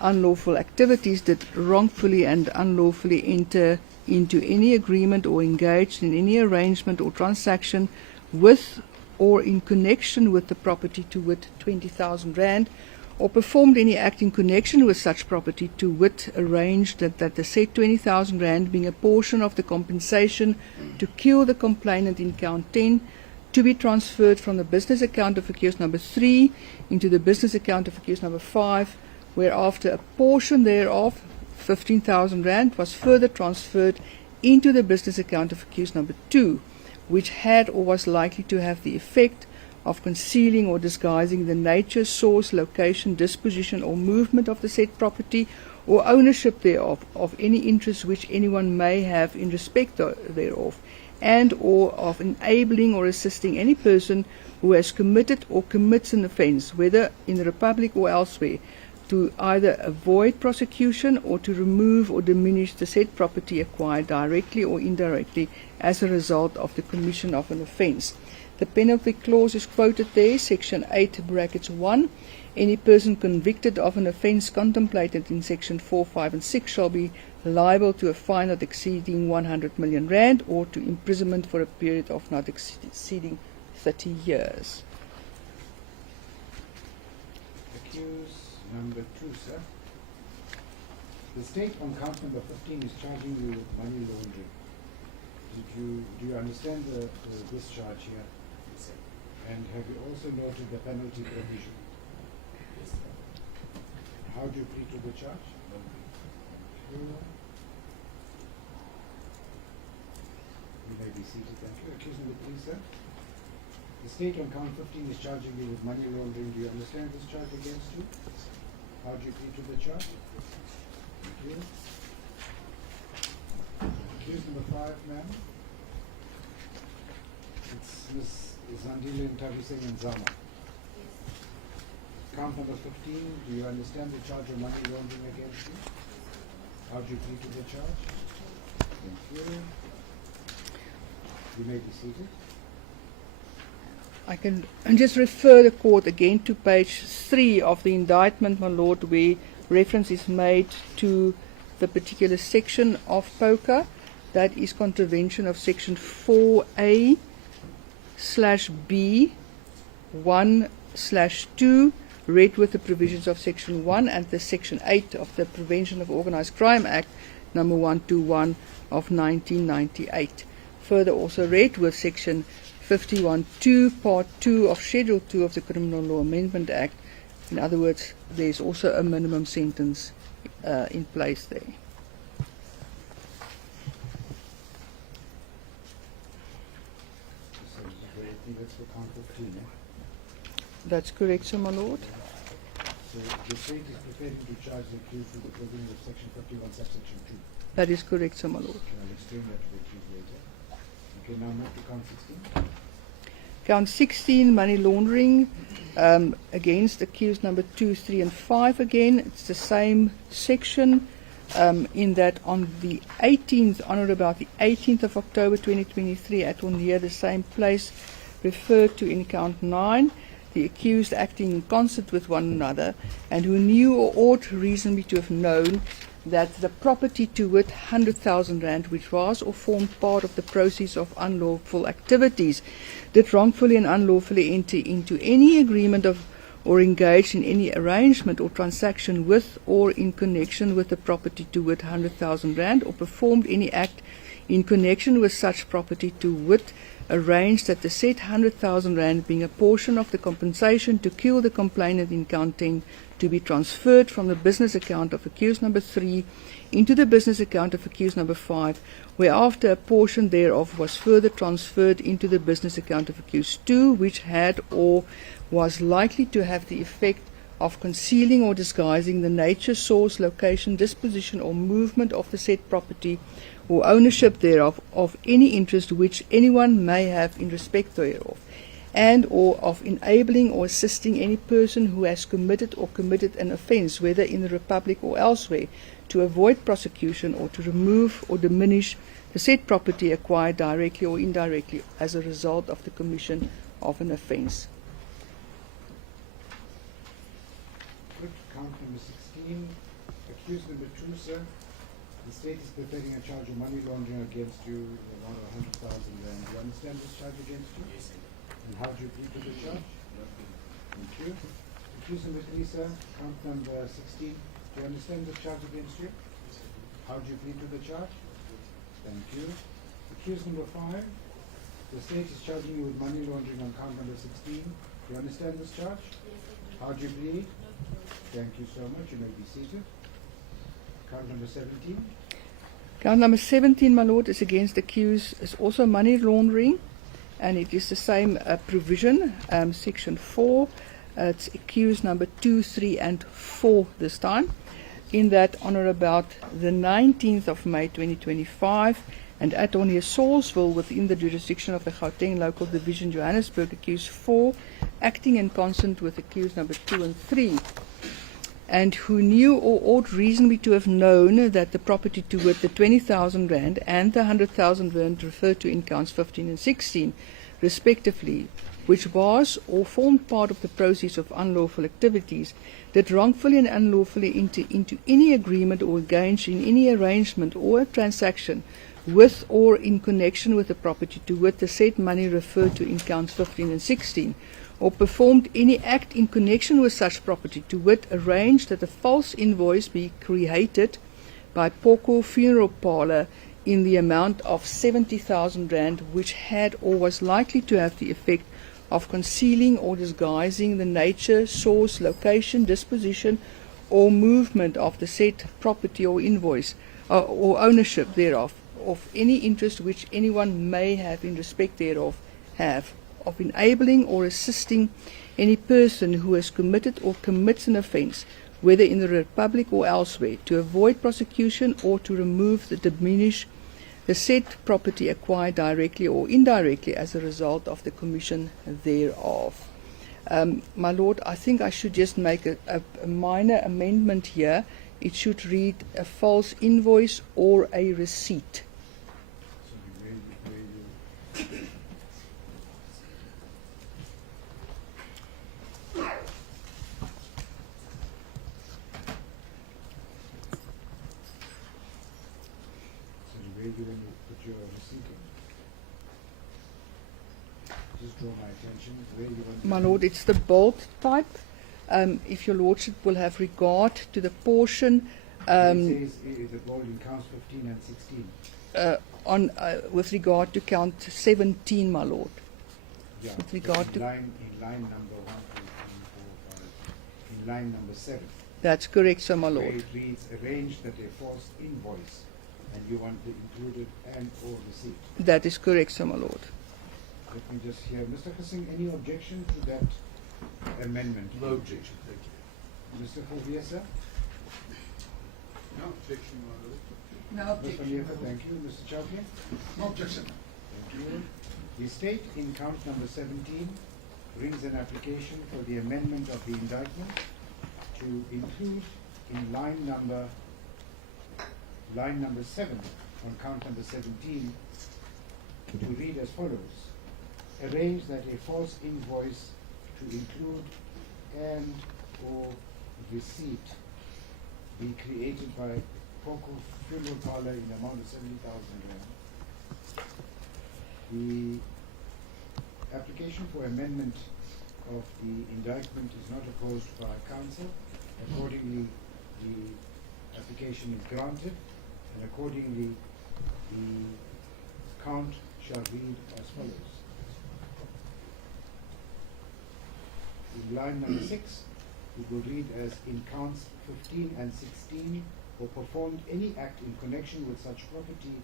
unlawful activities, did wrongfully and unlawfully enter into any agreement or engaged in any arrangement or transaction with or in connection with the property to wit 20,000 rand, or performed any act in connection with such property to wit arranged that the said 20,000 rand being a portion of the compensation to kill the complainant in count 10 to be transferred from the business account of accused number 3 into the business account of accused number 5, whereafter a portion thereof, 15,000 rand, was further transferred into the business account of accused number 2, which had or was likely to have the effect of concealing or disguising the nature, source, location, disposition, or movement of the said property, or ownership thereof, of any interest which anyone may have in respect thereof, and or of enabling or assisting any person who has committed or commits an offence, whether in the Republic or elsewhere, to either avoid prosecution or to remove or diminish the said property acquired directly or indirectly as a result of the commission of an offence. The penalty clause is quoted there, section 8, brackets 1. Any person convicted of an offence contemplated in section 4, 5 and 6 shall be liable to a fine not exceeding 100 million rand or to imprisonment for a period of not exceeding 30 years. Accused number 2, sir. The state on count number 15 is charging you with money laundering. Do you understand this charge here? Yes, sir. And have you also noted the penalty provision? Yes, sir. How do you plead to the charge? You may be seated, thank you. Accused number 3, sir. The state on count 15 is charging you with money laundering. Do you understand this charge against you? How do you plead to the charge? Thank you. Accused number 5, ma'am. It's Ms. Zandile Ntabiseng and Zama. Count number 15, do you understand the charge of money laundering against you? How do you plead to the charge? Thank you. You may be seated. I can just refer the court again to page 3 of the indictment, my lord, where reference is made to the particular section of POCA. That is contravention of section 4A/B1/2, read with the provisions of section 1 and the section 8 of the Prevention of Organised Crime Act number 121 of 1998. Further also read with section 51(2) part 2 of schedule 2 of the Criminal Law Amendment Act. In other words, there is also a minimum sentence in place there. So I think that's for count 15, eh? That's correct, sir, my lord. So the state is preparing to charge the accused with the provision of section 51 subsection 2. That is correct, sir, my lord. Okay, I'll explain that to the accused later. Okay, now move to count 16. Count 16, money laundering, against accused number 2, 3 and 5 again. It's the same section, in that on the 18th, on or about the 18th of October 2023, at or near the same place referred to in count 9, the accused acting in concert with one another and who knew or ought reasonably to have known that the property to wit 100,000 rand, which was or formed part of the proceeds of unlawful activities, did wrongfully and unlawfully enter into any agreement of or engaged in any arrangement or transaction with or in connection with the property to wit 100,000 rand, or performed any act in connection with such property to wit arranged that the said 100,000 rand being a portion of the compensation to kill the complainant in count 10 to be transferred from the business account of accused number 3 into the business account of accused number 5, whereafter a portion thereof was further transferred into the business account of accused 2, which had or was likely to have the effect of concealing or disguising the nature, source, location, disposition, or movement of the said property or ownership thereof, of any interest which anyone may have in respect thereof, and or of enabling or assisting any person who has committed or committed an offence, whether in the Republic or elsewhere, to avoid prosecution or to remove or diminish the said property acquired directly or indirectly as a result of the commission of an offence. Good. Count number 16. Accused number 2, sir. The state is preparing a charge of money laundering against you in the amount of 100,000 rand. Do you understand this charge against you? Yes, I do. And how do you plead to the charge? Thank you. Accused number 3, sir, count number 16. Do you understand the charge against you? How do you plead to the charge? Thank you. Accused number 5, the state is charging you with money laundering on count number 16. Do you understand this charge? How do you plead? Thank you so much. You may be seated. Count number 17. Count number 17, my lord, is against the accused, is also money laundering, and it is the same provision, section 4. It's accused number 2, 3, and 4 this time. In that, on or about the 19th of May 2025, and at or near Salisbury, within the jurisdiction of the Gauteng Local Division, Johannesburg, accused 4, acting in concert with accused number 2 and 3, and who knew or ought reasonably to have known that the property, to wit the 20,000 rand and the 100,000 rand referred to in counts 15 and 16, respectively, which was or formed part of the proceeds of unlawful activities, did wrongfully and unlawfully enter into any agreement or engage in any arrangement or a transaction with or in connection with the property, to wit the said money referred to in counts 15 and 16, or performed any act in connection with such property, to wit arranged that a false invoice be created by Poko Funeral Parlour in the amount of 70,000 rand, which had or was likely to have the effect of concealing or disguising the nature, source, location, disposition, or movement of the said property or invoice, or ownership thereof, of any interest which anyone may have in respect thereof have, of enabling or assisting any person who has committed or commits an offence, whether in the Republic or elsewhere, to avoid prosecution or to remove the diminish the said property acquired directly or indirectly as a result of the commission thereof. My lord, I think I should just make a minor amendment here. It should read a false invoice or a receipt. Where do you want to put your receipt in? Just draw my attention. Where do you want to My lord, it's the bold type. If your lordship will have regard to the portion it says the board in counts 15 and 16. with regard to count 17, my lord. Yeah. With regard in to- line number 1, 2, 3, 4, 5. In line number 7. That's correct, sir, my Where lord. it reads arranged that a false invoice, and you want the included and or receipt. That is correct, sir, my lord. Let me just hear. Mr. Kassing, any objection to that amendment? No objection, thank you. Mr. Foviesa? No objection, my lord. No Ms. Vaneva, thank you. Mr. Chowdhury? No objection. Thank you. The state in count number 17 brings an application for the amendment of the indictment to include in line number 7 on count number 17 to read as follows. Arrange that a false invoice to include and or receipt be created by Poko Funeral Parlour in the amount of 70,000 rand. The application for amendment of the indictment is not opposed by counsel. Accordingly, the application is granted, and accordingly, the count shall read as follows. In line number 6, it will read as in counts 15 and 16, or performed any act in connection with such property,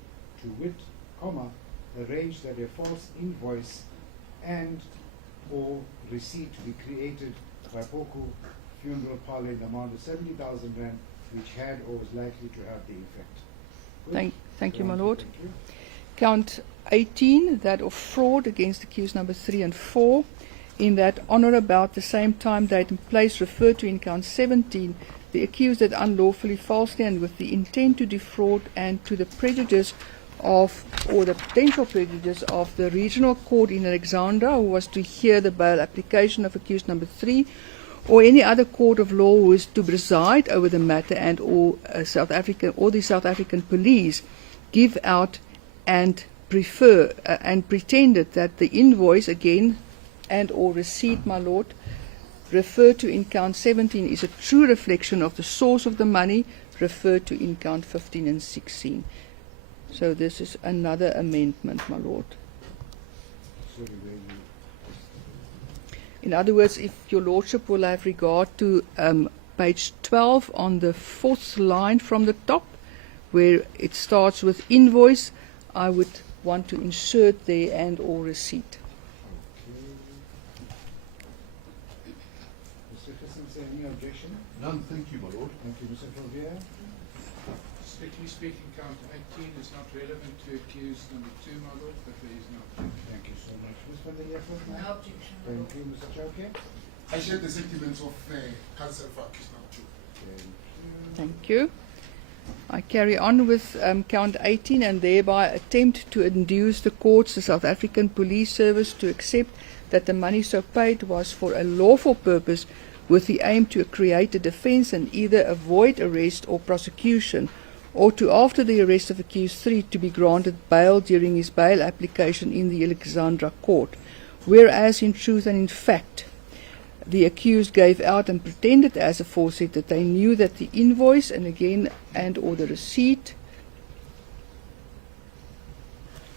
to wit, comma, arrange that a false invoice and or receipt be created by Poko Funeral Parlour in the amount of 70,000 rand, which had or was likely to have the effect. Good? Thank you, my Granted. lord. Thank you. Count 18, that of fraud against accused number 3 and 4, in that on or about the same time, date and place referred to in count 17, the accused had unlawfully, falsely, and with the intent to defraud and to the prejudice of, or the potential prejudice of, the regional court in Alexandra, who was to hear the bail application of accused number 3, or any other court of law who is to preside over the matter and or the South African police give out and pretended that the invoice again and or receipt, my lord, referred to in count 17 is a true reflection of the source of the money referred to in count 15 and 16. So this is another amendment, my lord. Sorry, where you... In other words, if your lordship will have regard to page 12 on the fourth line from the top, where it starts with invoice, I would want to insert there and or receipt. Mr. Christensen, any objection? None, thank you, my lord. Thank you, Mr. Provier. Strictly speaking, count 18 is not relevant to accused number 2, my lord, but there is no objection. Thank you so much. Ms. van der Leeuwen? No objection. Thank you, Mr. Chauke. I share the sentiments of Councillor for accused number 2. Thank you. Thank you. I carry on with count 18 and thereby attempt to induce the courts, the South African Police Service, to accept that the money so paid was for a lawful purpose with the aim to create a defence and either avoid arrest or prosecution, or to, after the arrest of accused 3, to be granted bail during his bail application in the Alexandra court. Whereas in truth and in fact, the accused gave out and pretended as aforesaid that they knew that the invoice and again and or the receipt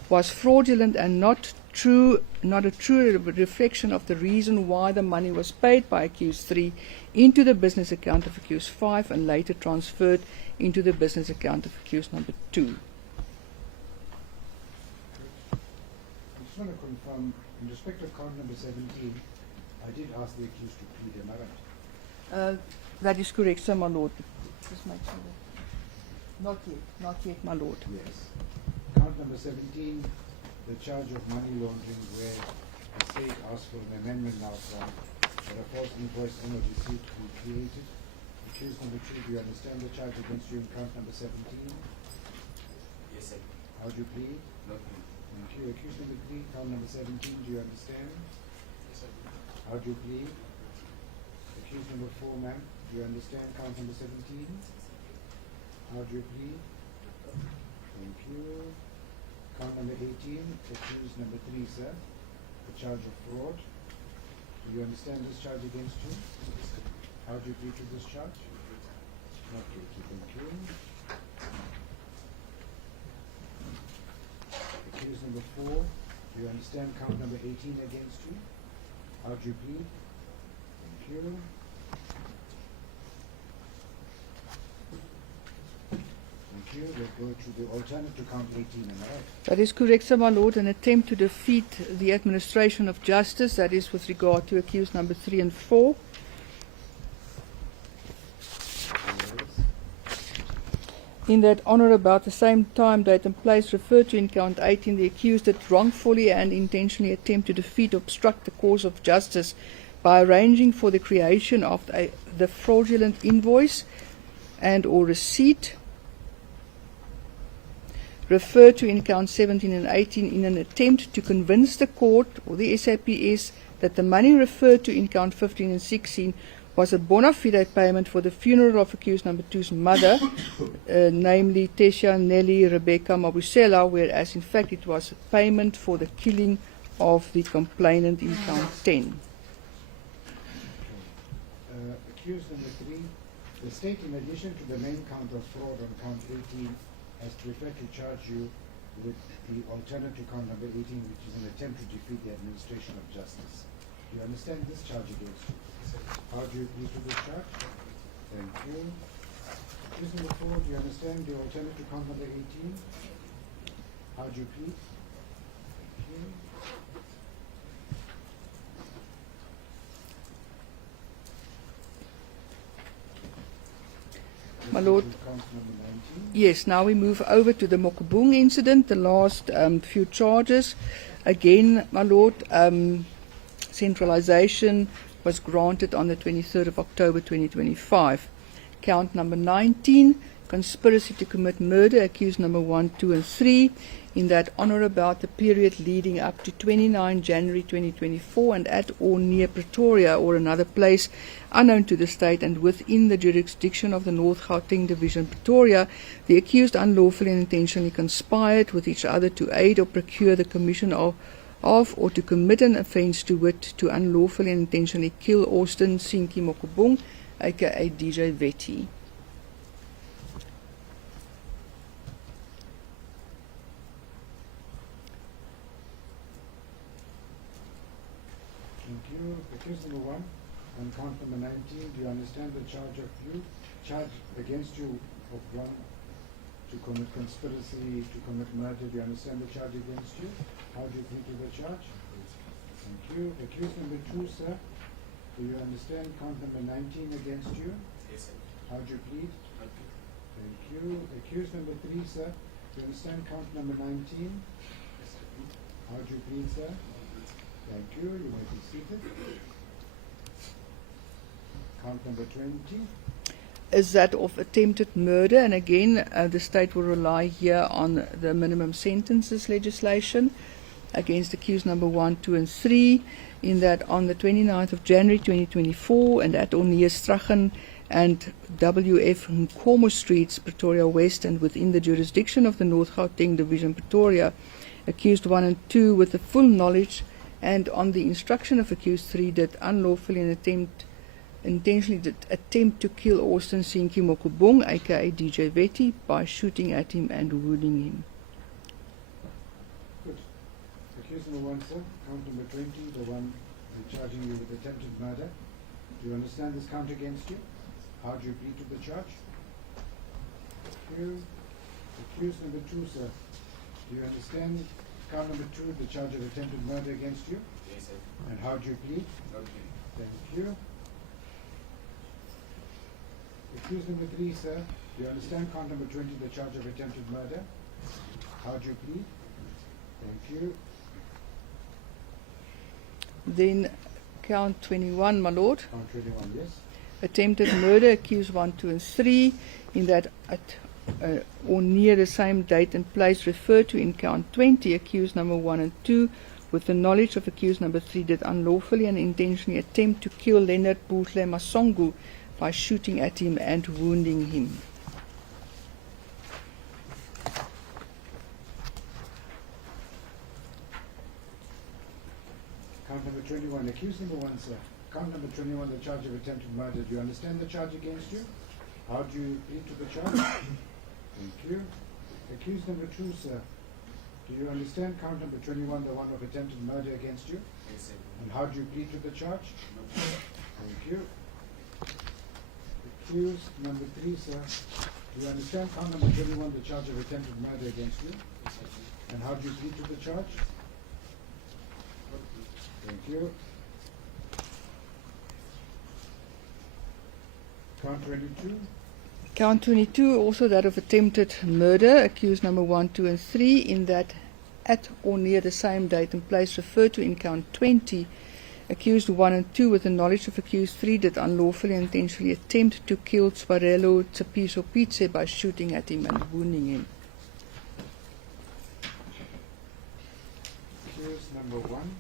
was fraudulent and not a true reflection of the reason why the money was paid by accused 3 into the business account of accused 5 and later transferred into the business account of accused number 2. I just want to confirm, in respect of count number 17, I did ask the accused to plead, am I right? That is correct, sir, my lord. Just make sure that. Not yet, my lord. Yes. Count number 17, the charge of money laundering, where the state asked for an amendment now from that a false invoice and or receipt to be created. Accused number 2, do you understand the charge against you in count number 17? Yes, sir. How do you plead? No, Thank you. Accused number 3, count number 17, do you understand? yes, sir. How do you plead? Accused number 4, ma'am, do you understand count number 17? How do you plead? Thank you. Count number 18, accused number 3, sir, the charge of fraud. Do you understand this charge against you? How do you plead to this charge? Not guilty, thank you. Accused number 4, do you understand count number 18 against you? How do you plead? Thank you. Thank you. We'll go to the alternate to count 18, am I right? That is correct, sir, my lord. An attempt to defeat the administration of justice, that is with regard to accused number 3 and 4. In that on or about the same time, date and place referred to in count 18, the accused did wrongfully and intentionally attempt to defeat or obstruct the course of justice by arranging for the creation of the fraudulent invoice and or receipt referred to in count 17 and 18 in an attempt to convince the court or the SAPS that the money referred to in count 15 and 16 was a bona fide payment for the funeral of accused number 2's mother, namely Tesha Nelly Rebecca Mabusela, whereas in fact it was a payment for the killing of the complainant in count 10. Accused number 3, the state, in addition to the main count of fraud on count 18, has preferred to charge you with the alternate to count number 18, which is an attempt to defeat the administration of justice. Do you understand this charge against you? How do you plead to this charge? Thank you. Accused number 4, do you understand the alternate to count number 18? How do you plead? Thank you. My lord. Count number 19. Yes, now we move over to the Mokobung incident, the last few charges. Again, my lord, centralization was granted on the 23rd of October 2025. Count number 19, conspiracy to commit murder, accused number 1, 2, and 3, in that on or about the period leading up to 29 January 2024 and at or near Pretoria or another place unknown to the state and within the jurisdiction of the North Gauteng Division, Pretoria, the accused unlawfully and intentionally conspired with each other to aid or procure the commission of or to commit an offence, to wit, to unlawfully and intentionally kill Austin Sinki Mokobong, aka DJ Vetty. Thank you. Accused number 1, on count number 19, do you understand the charge against you of 1 to commit conspiracy to commit murder? Do you understand the charge against you? How do you plead to the charge? Thank you. Accused number 2, sir, do you understand count number 19 against you? Yes, sir. How do you plead? Not good. Thank you. Accused number 3, sir, do you understand count number 19? Yes, sir. How do you plead, sir? Thank you. You may be seated. Count number 20. Is that of attempted murder, and again the state will rely here on the minimum sentences legislation against accused number 1, 2, and 3, in that on the 29th of January 2024 and at or near Strachan and W.F. Nkomo Streets, Pretoria West, and within the jurisdiction of the North Gauteng Division, Pretoria, accused 1 and 2, with the full knowledge and on the instruction of accused 3, did unlawfully and intentionally did attempt to kill Austin Sinki Mokobong, aka DJ Vetty, by shooting at him and wounding him. Good. Accused number 1, sir, count number 20, the one charging you with attempted murder. Do you understand this count against you? How do you plead to the charge? Thank you. Accused number 2, sir, do you understand count number 2, the charge of attempted murder against you? Yes, sir. And how do you plead? Not good. Thank you. Accused number 3, sir, do you understand count number 20, the charge of attempted murder? How do you plead? Thank you. Then count 21, my lord. Count 21, yes. Attempted murder, accused 1, 2, and 3, in that at or near the same date and place referred to in count 20, accused number 1 and 2, with the knowledge of accused number 3, did unlawfully and intentionally attempt to kill Leonard Buhle Masongu by shooting at him and wounding him. Count number 21, accused number 1, sir. Count number 21, the charge of attempted murder. Do you understand the charge against you? How do you plead to the charge? Thank you. Accused number 2, sir. Do you understand count number 21, the one of attempted murder against you? Yes, sir. And how do you plead to the charge? Not good. Thank you. Accused number 3, sir. Do you understand count number 21, the charge of attempted murder against you? Yes, sir. And how do you plead to the charge? Not good. Thank you. Count 22. Count 22, also that of attempted murder, accused number 1, 2, and 3, in that at or near the same date and place referred to in count 20, accused 1 and 2, with the knowledge of accused 3, did unlawfully and intentionally attempt to kill Tsvarelo Tsepiso Pitse by shooting at him and wounding him. Accused number 1.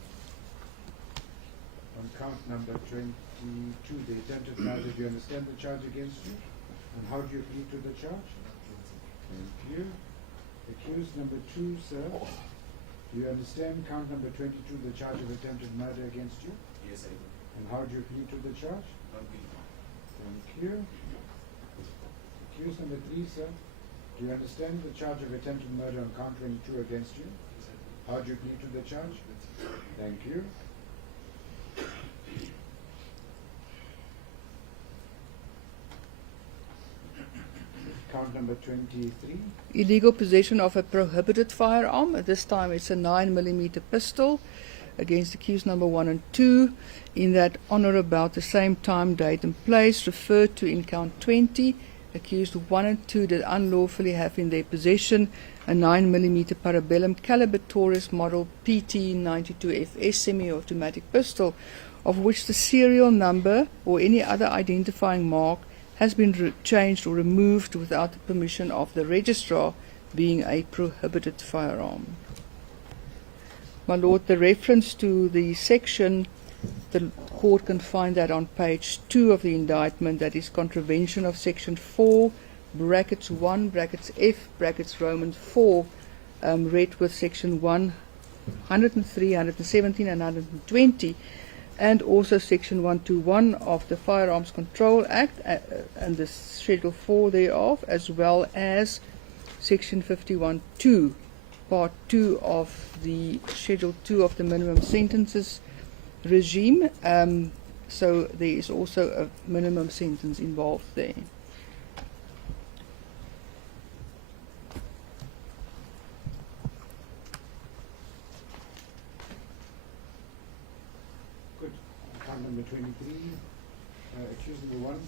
On count number 22, the attempted murder. Do you understand the charge against you? And how do you plead to the charge? Thank you. Accused number 2, sir. Do you understand count number 22, the charge of attempted murder against you? Yes, I do. And how do you plead to the charge? Not good. Thank you. Accused number 3, sir. Do you understand the charge of attempted murder on count 22 against you? Yes, I do. How do you plead to the charge? Thank you. Count number 23. Illegal possession of a prohibited firearm. At this time it's a 9mm pistol against accused number 1 and 2, in that on or about the same time, date and place referred to in count 20, accused 1 and 2 did unlawfully have in their possession a 9mm Parabellum caliber Taurus model PT92FS semi-automatic pistol, of which the serial number or any other identifying mark has been changed or removed without the permission of the registrar, being a prohibited firearm. My Lord, the reference to the section, the court can find that on page 2 of the indictment, that is contravention of section 4, brackets 1, brackets F, brackets Roman 4, read with section 103, 117 and 120, and also section 121 of the Firearms Control Act and the Schedule 4 thereof, as well as section 51.2, part 2 of the Schedule 2 of the minimum sentences regime. So there is also a minimum sentence involved there. Good. Count number 23. Accused number 1.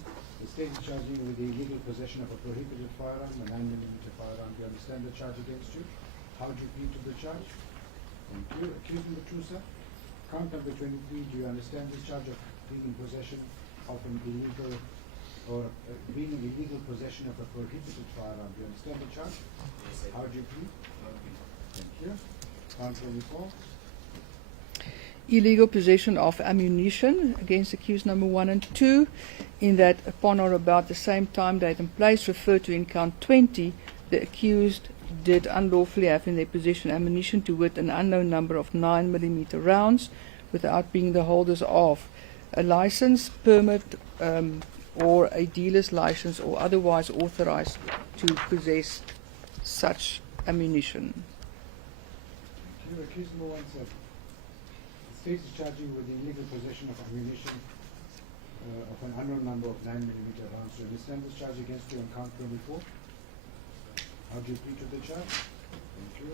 The state is charging you with the illegal possession of a prohibited firearm, a 9mm firearm. Do you understand the charge against you? How do you plead to the charge? Thank you. Accused number 2, sir. Count number 23. Do you understand this charge of being in possession of an illegal or being in illegal possession of a prohibited firearm? Do you understand the charge? Yes, I do. How do you plead? Not guilty. Thank you. Count 24. Illegal possession of ammunition against accused number 1 and 2, in that upon or about the same time, date and place referred to in count 20, the accused did unlawfully have in their possession ammunition, to wit an unknown number of 9mm rounds, without being the holders of a license, permit, or a dealer's license, or otherwise authorized to possess such ammunition. Thank you. Accused number 1, sir. The state is charging you with the illegal possession of ammunition of an unknown number of 9mm rounds. Do you understand this charge against you on count 24? How do you plead to the charge? Thank you.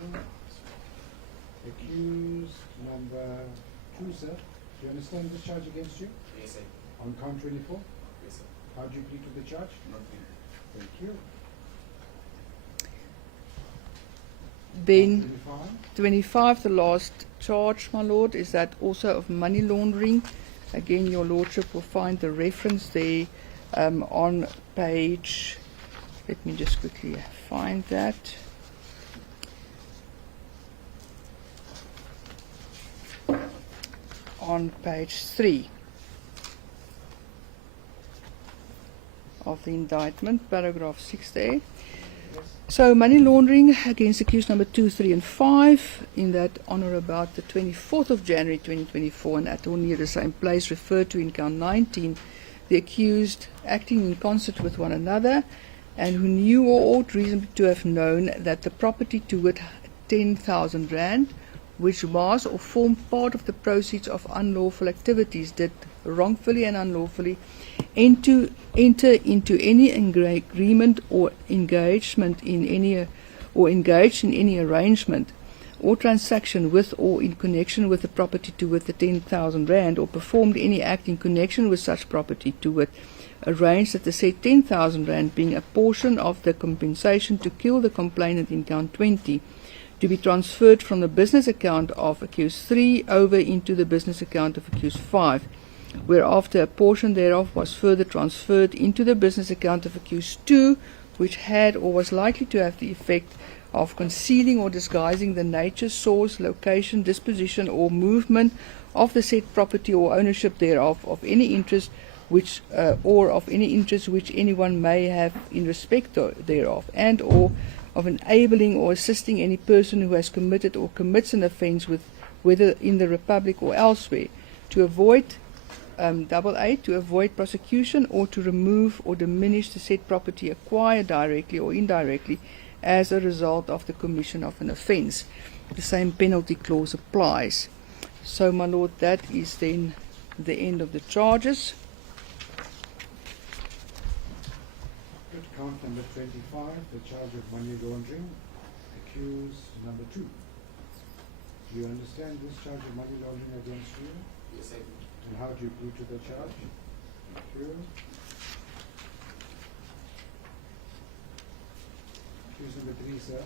Accused number 2, sir. Do you understand this charge against you Yes, I do. on count 24? Yes, sir. How do you plead to the charge? Not guilty. Thank you. Then Count 25, the last charge, my Lord, is that also of money laundering. Again, your Lordship will find the reference there on page, let me just quickly find that. On page 3 of the indictment, paragraph 6 there. So money laundering against accused number 2, 3 and 5, in that on or about the 24th of January 2024, and at or near the same place referred to in count 19, the accused acting in concert with one another, and who knew or ought reasonably to have known that the property, to wit 10,000 rand, which was or formed part of the proceeds of unlawful activities, did wrongfully and unlawfully enter into any agreement or engagement in any or engaged in any arrangement or transaction with or in connection with the property, to wit the 10,000 rand, or performed any act in connection with such property, to wit arranged that the said 10,000 rand, being a portion of the compensation to kill the complainant in count 20, to be transferred from the business account of accused 3 over into the business account of accused 5, whereafter a portion thereof was further transferred into the business account of accused 2, which had or was likely to have the effect of concealing or disguising the nature, source, location, disposition, or movement of the said property or ownership thereof, of any interest which or of any interest which anyone may have in respect thereof, and or of enabling or assisting any person who has committed or commits an offence, with whether in the Republic or elsewhere, to avoid to avoid prosecution, or to remove or diminish the said property acquired directly or indirectly as a result of the commission of an offence. The same penalty clause applies. So, my Lord, that is then the end of the charges. Good. Count number 25, the charge of money laundering. Accused number 2. Do you understand this charge of money laundering against you? Yes, I do. And how do you plead to the charge? Thank you. Accused number 3, sir.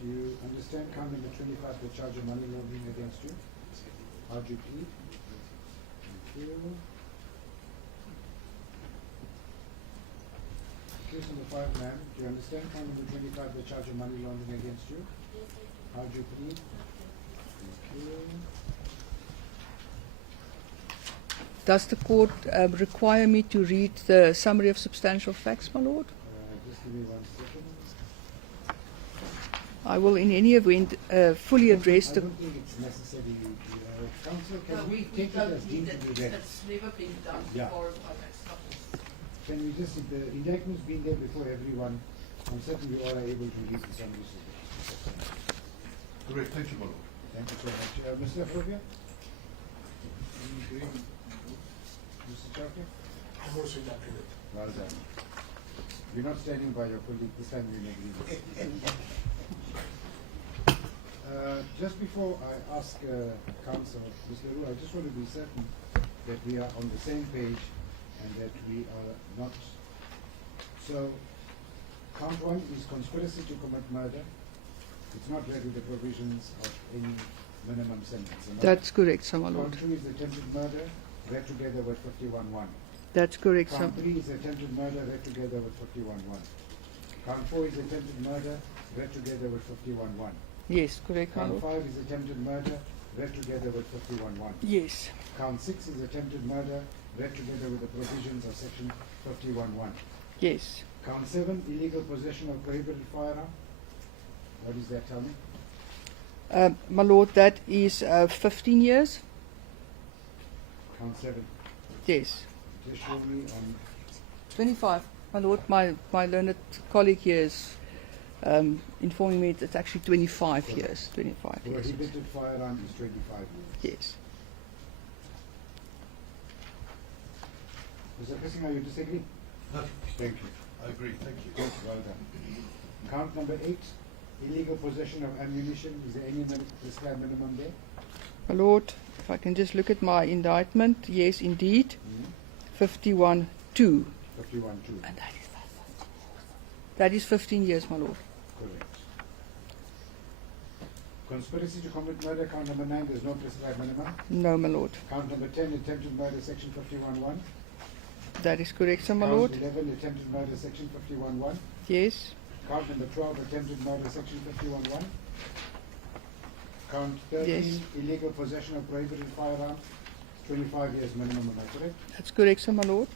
Do you understand count number 25, the charge of money laundering against you? Yes, I do. How do you plead? Thank you. Case number 5, ma'am, do you understand count number 25, the charge of money laundering against you? How do you plead? Thank you. Does the court require me to read the summary of substantial facts, my lord? Just give me 1 second. I will, in any event, fully address I the. don't think it's necessary. Counsel, can we take it as deemed to be read? It's never been done Yeah. before by my office. Can we just, if the indictment's been there before everyone, I'm certain we all are able to read the summary. Correct. Thank you, my lord. Thank you so much. Mr. Afrovia? In agreement, my lord. Mr. Chowke? I'm also in agreement. Well done. You're not standing by your colleague, this time you're in agreement. Just before I ask Counsel, Ms. Leroux, I just want to be certain that we are on the same page and that we are not. So, count 1 is conspiracy to commit murder. It's not read with the provisions of any minimum sentence. Am I That's correct, sir, my right? lord. Count 2 is attempted murder, read together with 51-1. That's correct, sir. Count 3 is attempted murder, read together with 51-1. Count 4 is attempted murder, read together with 51-1. Yes, correct, my Count lord. 5 is attempted murder, read together with 51-1. Yes, Count 6 is attempted murder, read together with the provisions of section 51-1. yes. Count 7, illegal possession of prohibited firearm. What does that tell me? My lord, that is 15 years. Count 7. Yes. Just show me on 25. My lord, my learned colleague here is informing me that it's actually 25 years. 25 years. prohibited firearm is 25 years. Yes. Mr. Kissinger, you disagree? No, Thank you. I agree. Thank you. Good, well done. Count number 8, illegal possession of ammunition. Is there any prescribed minimum there? My lord, if I can just look at my indictment, yes, indeed. 51-2. 51-2. And that is 15 years, my lord. Correct. Conspiracy to commit murder, count number 9, there's no prescribed minimum. No, my lord. Count number 10, attempted murder, section 51-1. That is correct, sir, my Count lord. 11, attempted murder, section 51-1. Yes. Count number 12, attempted murder, section 51-1. Count 13, Yes. illegal possession of prohibited firearm, 25 years minimum, am I correct? That's correct, sir, my lord.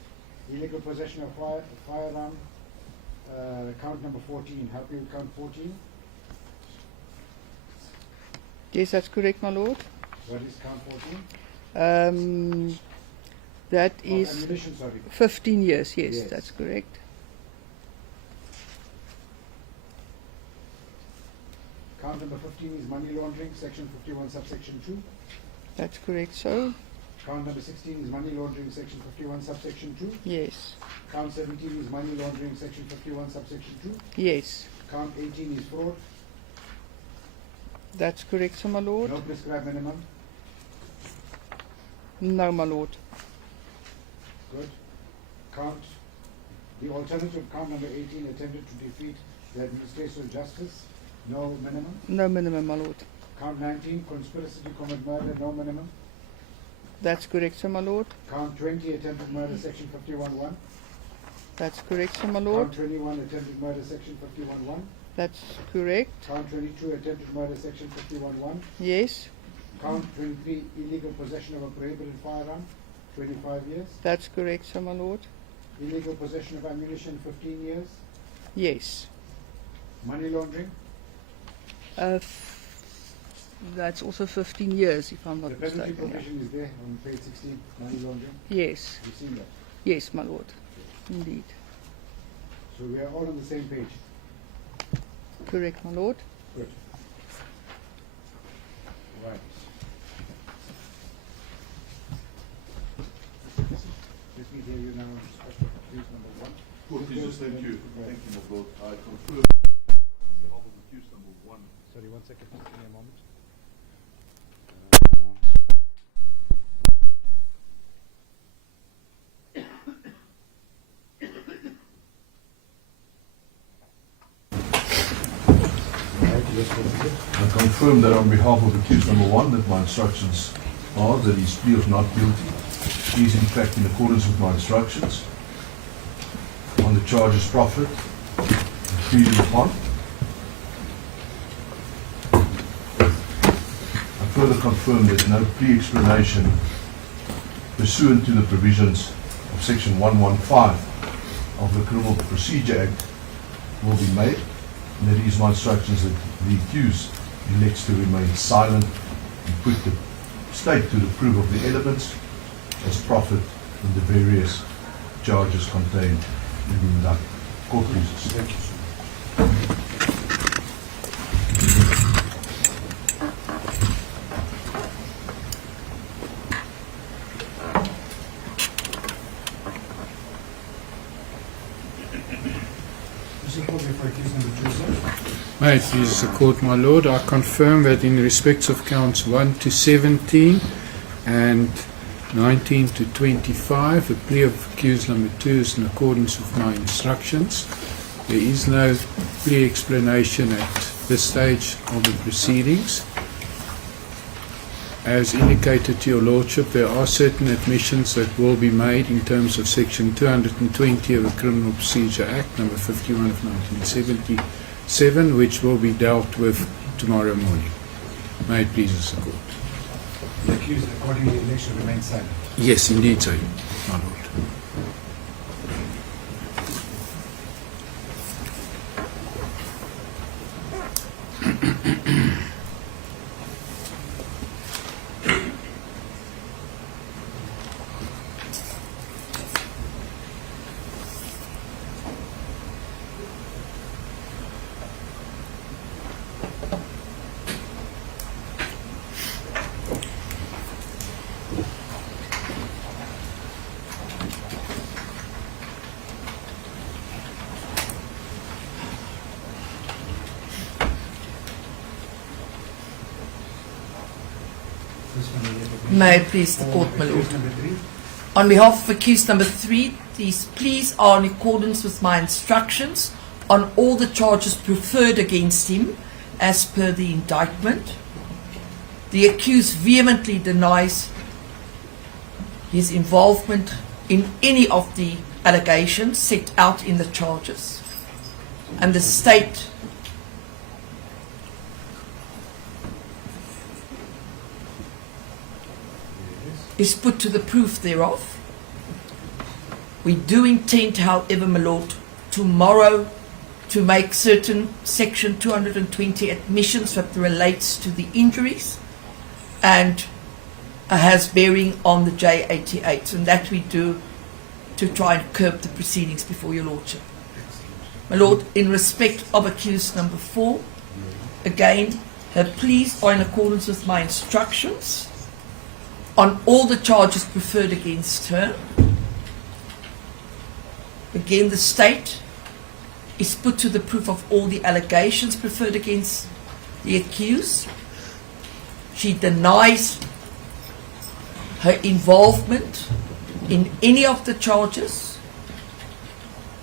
Illegal possession of firearm, count number 14. Help me with count 14. Yes, that's correct, my lord. What is count 14? That Oh, is ammunition, sorry. 15 years. Yes, Yes. that's correct. Count number 15 is money laundering, section 51, subsection 2. That's correct, sir. Count number 16 is money laundering, section 51, subsection 2. Yes. Count 17 is money laundering, section 51, subsection 2. Yes. Count 18 is fraud. That's correct, sir, my lord. No prescribed minimum. No, my lord. Good. Count the alternative, count number 18, attempted to defeat the administration of justice. No minimum. No minimum, my lord. Count 19, conspiracy to commit murder. No minimum. That's correct, sir, my lord. Count 20, attempted murder, section 51-1. That's correct, sir, my Count lord. 21, attempted murder, section 51-1. That's correct. Count 22, attempted murder, section 51-1. Yes. Count 23, illegal possession of a prohibited firearm, 25 years. That's correct, sir, my lord. Illegal possession of ammunition, 15 years. Yes. Money laundering. That's also 15 years, if I'm The not penalty mistaken. Yeah. provision is there on page 16, money laundering. Yes. You've seen that. Yes, my lord. Indeed. So we are all on the same page. Correct, my lord. Good. Right. Let me hear you now on special accused number 1. Court Jesus, thank you. Thank you, my lord. I confirm on behalf of accused number 1. Sorry, 1 second. Give me a moment. I confirm that on behalf of accused number 1 that my instructions are that his plea of not guilty is in fact in accordance with my instructions. on the charges proffered, agreed upon. I further confirm that no plea explanation pursuant to the provisions of Section 115 of the Criminal Procedure Act will be made, and it is my instructions that the accused elects to remain silent and put the state to the proof of the elements as proffered in the various charges contained in the indictment. Court please. Thank you, sir. May it please the court, my lord, I confirm that in respect of counts 1 to 17 and 19 to 25, the plea of accused number 2 is in accordance with my instructions. There is no plea explanation at this stage of the proceedings. As indicated to your lordship, there are certain admissions that will be made in terms of section 220 of the Criminal Procedure Act, number 51 of 1977, which will be dealt with tomorrow morning. May it please the court. The accused accordingly elects to remain silent. Yes, indeed, sir, my lord. May it please the court, my lord. Accused number 3. On behalf of accused number 3, these pleas are in accordance with my instructions on all the charges preferred against him as per the indictment. The accused vehemently denies his involvement in any of the allegations set out in the charges, and the state is put to the proof thereof. We do intend, however, my lord, tomorrow to make certain section 220 admissions that relates to the injuries and has bearing on the J88, and that we do to try and curb the proceedings before your lordship. My lord, in respect of accused number 4, again, her pleas are in accordance with my instructions on all the charges preferred against her. Again, the state is put to the proof of all the allegations preferred against the accused. She denies her involvement in any of the charges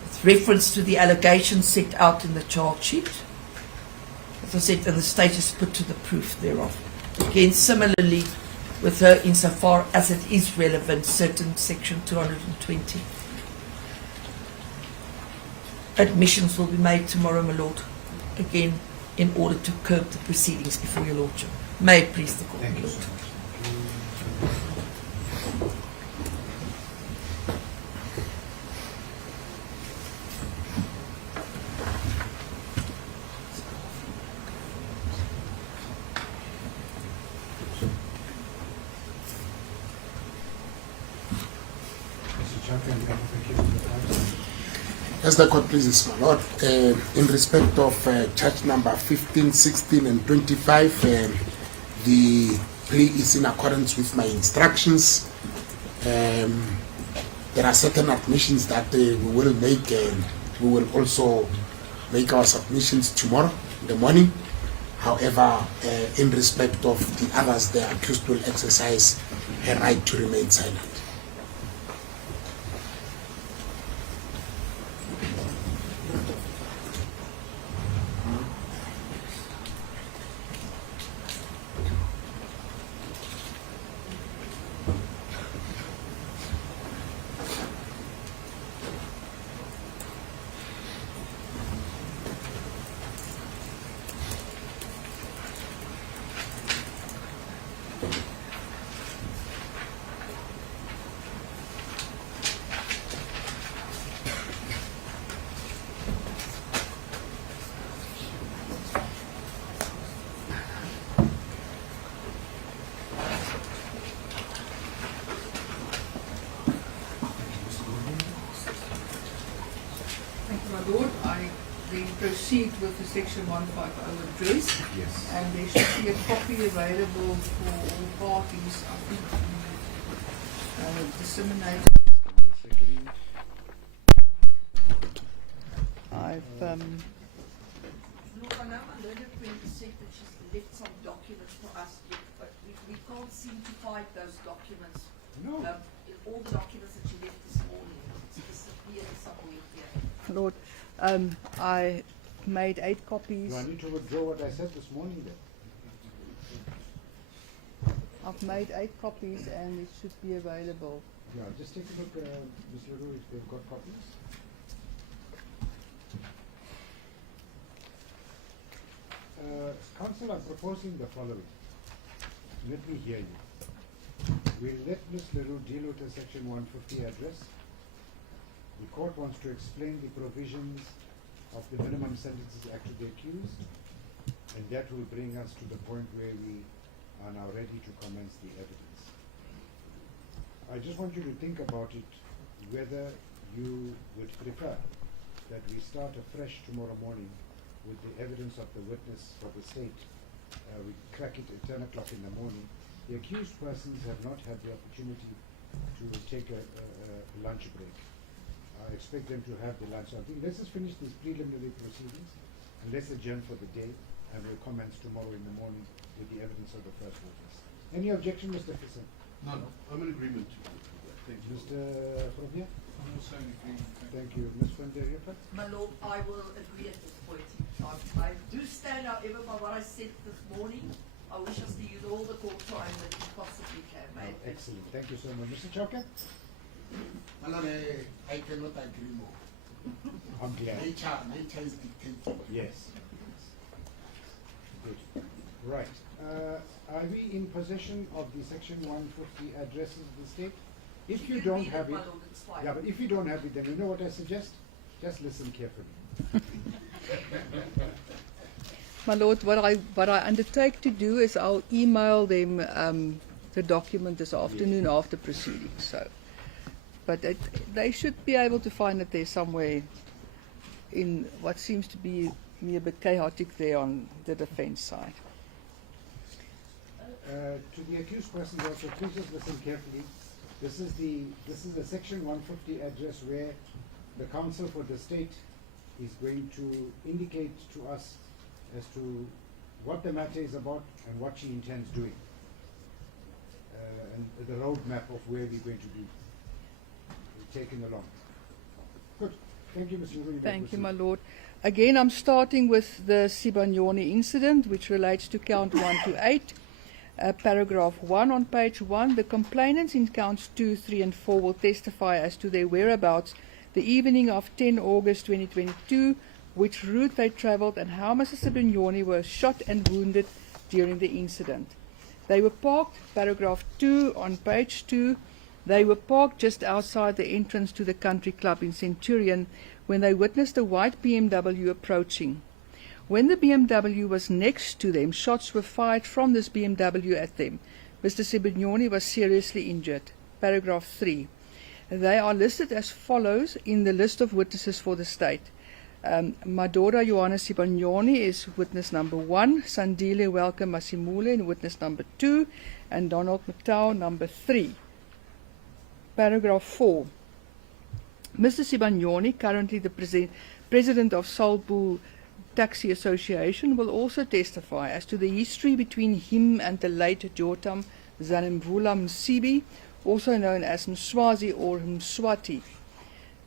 with reference to the allegations set out in the charge sheet. As I said, and the state is put to the proof thereof. Again, similarly, with her insofar as it is relevant, certain section 220. Admissions will be made tomorrow, my lord, again, in order to curb the proceedings before your lordship. May it please the court, my Thank you, lord. sir. Mr. Chaka, on behalf of accused number 5. As the court pleases, my lord, in respect of charge number 15, 16, and 25, the plea is in accordance with my instructions. There are certain admissions that we will make, and we will also make our submissions tomorrow in the morning. However, in respect of the others, the accused will exercise her right to remain silent. proceed with the Section 150 address, Yes. and there should be a copy available for all parties. I think disseminated. Second. I've Look, I know Matlala said that she's left some documents for us, but we can't seem to find those documents. No. All the documents that she left this morning, it's disappeared somewhere here. Lord, I made 8 copies. Do I need to withdraw what I said this morning then? I've made 8 copies, and it should be available. Yeah, just take a look, Ms. LaRue, if they've got copies. Council, I'm proposing the following. Let me hear you. We'll let Ms. LaRue deal with the Section 150 address. The court wants to explain the provisions of the Minimum Sentences Act to the accused, and that will bring us to the point where we are now ready to commence the evidence. I just want you to think about it, whether you would prefer that we start afresh tomorrow morning with the evidence of the witness for the state. We crack it at 10 o'clock in the morning. The accused persons have not had the opportunity to take a lunch break. I expect them to have the lunch. So I think let's just finish these preliminary proceedings and let's adjourn for the day, and we'll commence tomorrow in the morning with the evidence of the first witness. Any objection, Mr. Fisson? No, I'm in agreement with that. Thank you. Mr. Frobia? I'm also in agreement. Thank you. Ms. Fuente-Riepert? My Lord, I will agree at this point in time. I do stand, however, by what I said this morning. I wish us to use all the court time that we possibly can, mate. Excellent. Thank you so much. Mr. Choka? Malone, I cannot agree more. I'm glad. Nature is dictating. Yes. Good. Right. Are we in possession of the Section 150 addresses of the state? If you don't read have my it, Lord, it's fine. yeah, but if you don't have it, then you know what I suggest? Just listen carefully. My Lord, what I undertake to do is I'll email them the document this afternoon after proceedings. So, but they should be able to find it there somewhere in what seems to be a bit chaotic there on the defence side. To the accused persons also, please just listen carefully. This is a Section 150 address where the counsel for the state is going to indicate to us as to what the matter is about and what she intends doing, and the roadmap of where we're going to be taken along. Good. Thank you, Mr. Louis. Thank you, my Lord. Again, I'm starting with the Sibanyoni incident, which relates to count 1 to 8. Paragraph 1 on page 1. The complainants in counts 2, 3, and 4 will testify as to their whereabouts the evening of 10 August 2022, which route they travelled, and how Mr. Sibanyoni was shot and wounded during the incident. They were parked, paragraph 2 on page 2, they were parked just outside the entrance to the country club in Centurion when they witnessed a white BMW approaching. When the BMW was next to them, shots were fired from this BMW at them. Mr. Sibanyoni was seriously injured. Paragraph 3. They are listed as follows in the list of witnesses for the state. Madora Johanna Sibanyoni is witness number 1, Sandile Welke Masimule in witness number 2, and Donald Matau number 3. Paragraph 4. Mr. Sibanyoni, currently the president of Salbu Taxi Association, will also testify as to the history between him and the late Jotam Zanimvula Msibi, also known as Mswazi or Mswati,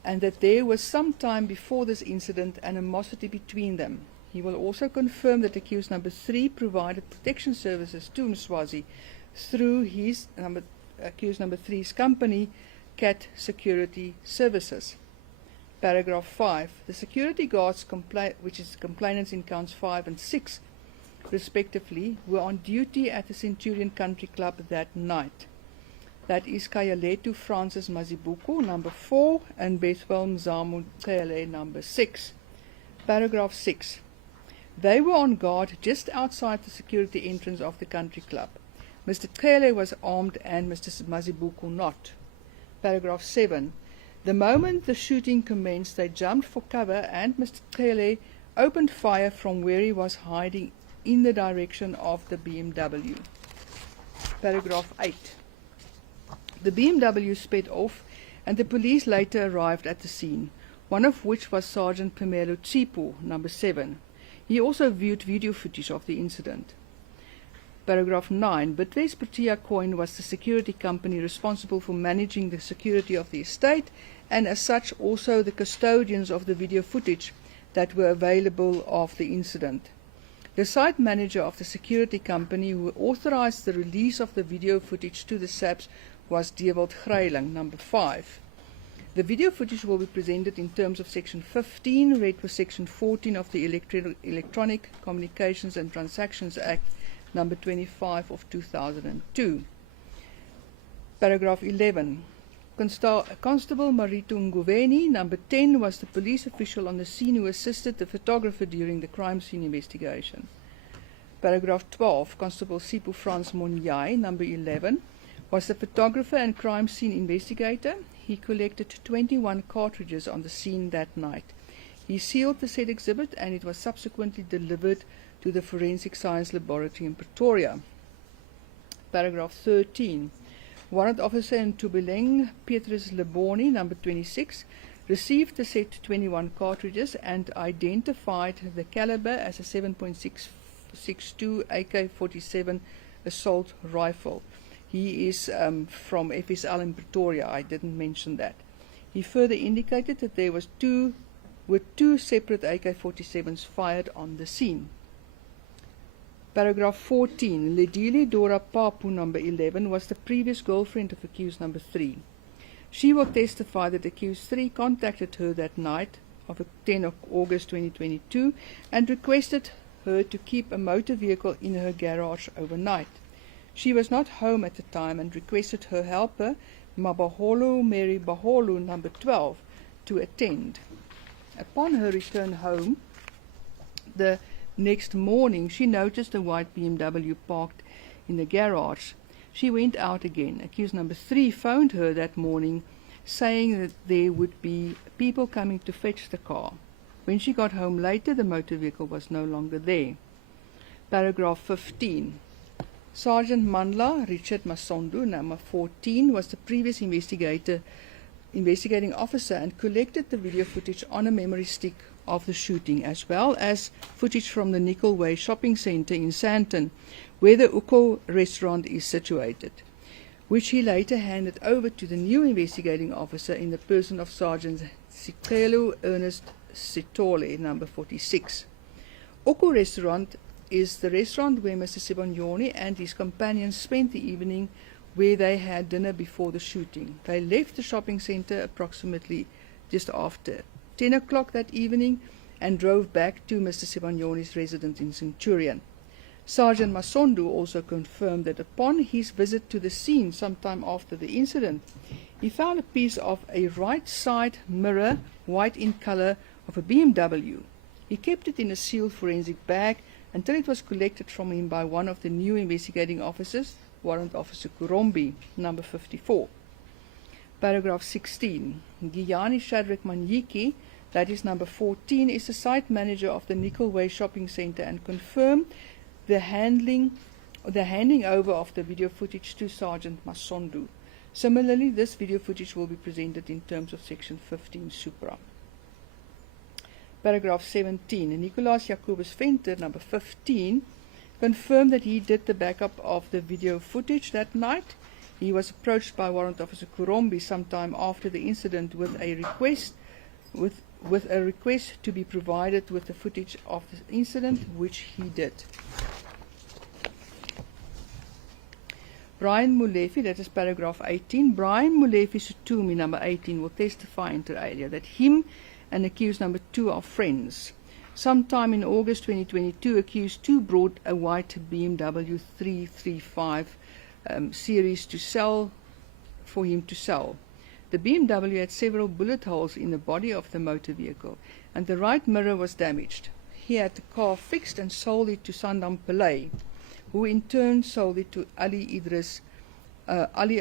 and that there was some time before this incident animosity between them. He will also confirm that accused number 3 provided protection services to Mswazi through his accused number 3's company, CAT Security Services. Paragraph 5. The security guards, which is complainants in counts 5 and 6, respectively, were on duty at the Centurion Country Club that night. That is Kayaletu Francis Mazibuko, number 4, and Bethwel Mzamu Kayale, number 6. Paragraph 6. They were on guard just outside the security entrance of the country club. Mr. Kayale was armed and Mr. Mazibuko not. Paragraph 7. The moment the shooting commenced, they jumped for cover and Mr. Kayale opened fire from where he was hiding in the direction of the BMW. Paragraph 8. The BMW sped off and the police later arrived at the scene, one of which was Sergeant Pamelo Tsipo, number 7. He also viewed video footage of the incident. Paragraph 9. Bidvest Protea Coin was the security company responsible for managing the security of the estate, and as such also the custodians of the video footage that were available of the incident. The site manager of the security company who authorized the release of the video footage to the SAPS was Dewald Greiling, number 5. The video footage will be presented in terms of Section 15, read for Section 14 of the Electronic Communications and Transactions Act, number 25 of 2002. Paragraph 11. Constable Marito Nguveni, number 10, was the police official on the scene who assisted the photographer during the crime scene investigation. Paragraph 12. Constable Sipho Frans Monyai, number 11, was the photographer and crime scene investigator. He collected 21 cartridges on the scene that night. He sealed the said exhibit and it was subsequently delivered to the Forensic Science Laboratory in Pretoria. Paragraph 13. Warrant Officer in Tubeleng, Petrus Leboni, number 26, received the said 21 cartridges and identified the caliber as a 7.662 AK-47 assault rifle. He is from FSL in Pretoria. I didn't mention that. He further indicated that there were two separate AK-47s fired on the scene. Paragraph 14. Ledile Dora Papu, number 11, was the previous girlfriend of accused number 3. She will testify that accused 3 contacted her that night of 10 of August 2022 and requested her to keep a motor vehicle in her garage overnight. She was not home at the time and requested her helper, Mabaholo Mary Baholo, number 12, to attend. Upon her return home, the next morning, she noticed a white BMW parked in the garage. She went out again. Accused number 3 phoned her that morning, saying that there would be people coming to fetch the car. When she got home later, the motor vehicle was no longer there. Paragraph 15. Sergeant Matlala Richard Masondu, number 14, was the previous investigating officer and collected the video footage on a memory stick of the shooting, as well as footage from the Nickel Way shopping centre in Sandton, where the Uko restaurant is situated, which he later handed over to the new investigating officer in the person of Sergeant Sikelo Ernest Sitole, number 46. Uko restaurant is the restaurant where Mr. Sibanyoni and his companions spent the evening, where they had dinner before the shooting. They left the shopping centre approximately just after 10 o'clock that evening and drove back to Mr. Sibanyoni's residence in Centurion. Sergeant Masondu also confirmed that upon his visit to the scene sometime after the incident, he found a piece of a right side mirror, white in colour, of a BMW. He kept it in a sealed forensic bag until it was collected from him by one of the new investigating officers, Warrant Officer Kurombi, number 54. Paragraph 16. Giyani Shadrack Manyiki, that is number 14, is the site manager of the Nickel Way shopping centre and confirmed the handing over of the video footage to Sergeant Masondu. Similarly, this video footage will be presented in terms of Section 15 Supra. Paragraph 17. Nicolaas Jacobus Venter, number 15, confirmed that he did the backup of the video footage that night. He was approached by Warrant Officer Kurombi sometime after the incident with a request to be provided with the footage of the incident, which he did. Brian Mulefi, that is paragraph 18. Brian Mulefi Sutumi, number 18, will testify inter alia that him and accused number 2 are friends. Sometime in August 2022, accused 2 brought a white BMW 335 series to sell for him to sell. The BMW had several bullet holes in the body of the motor vehicle, and the right mirror was damaged. He had the car fixed and sold it to Sandam Pillay, who in turn sold it to Ali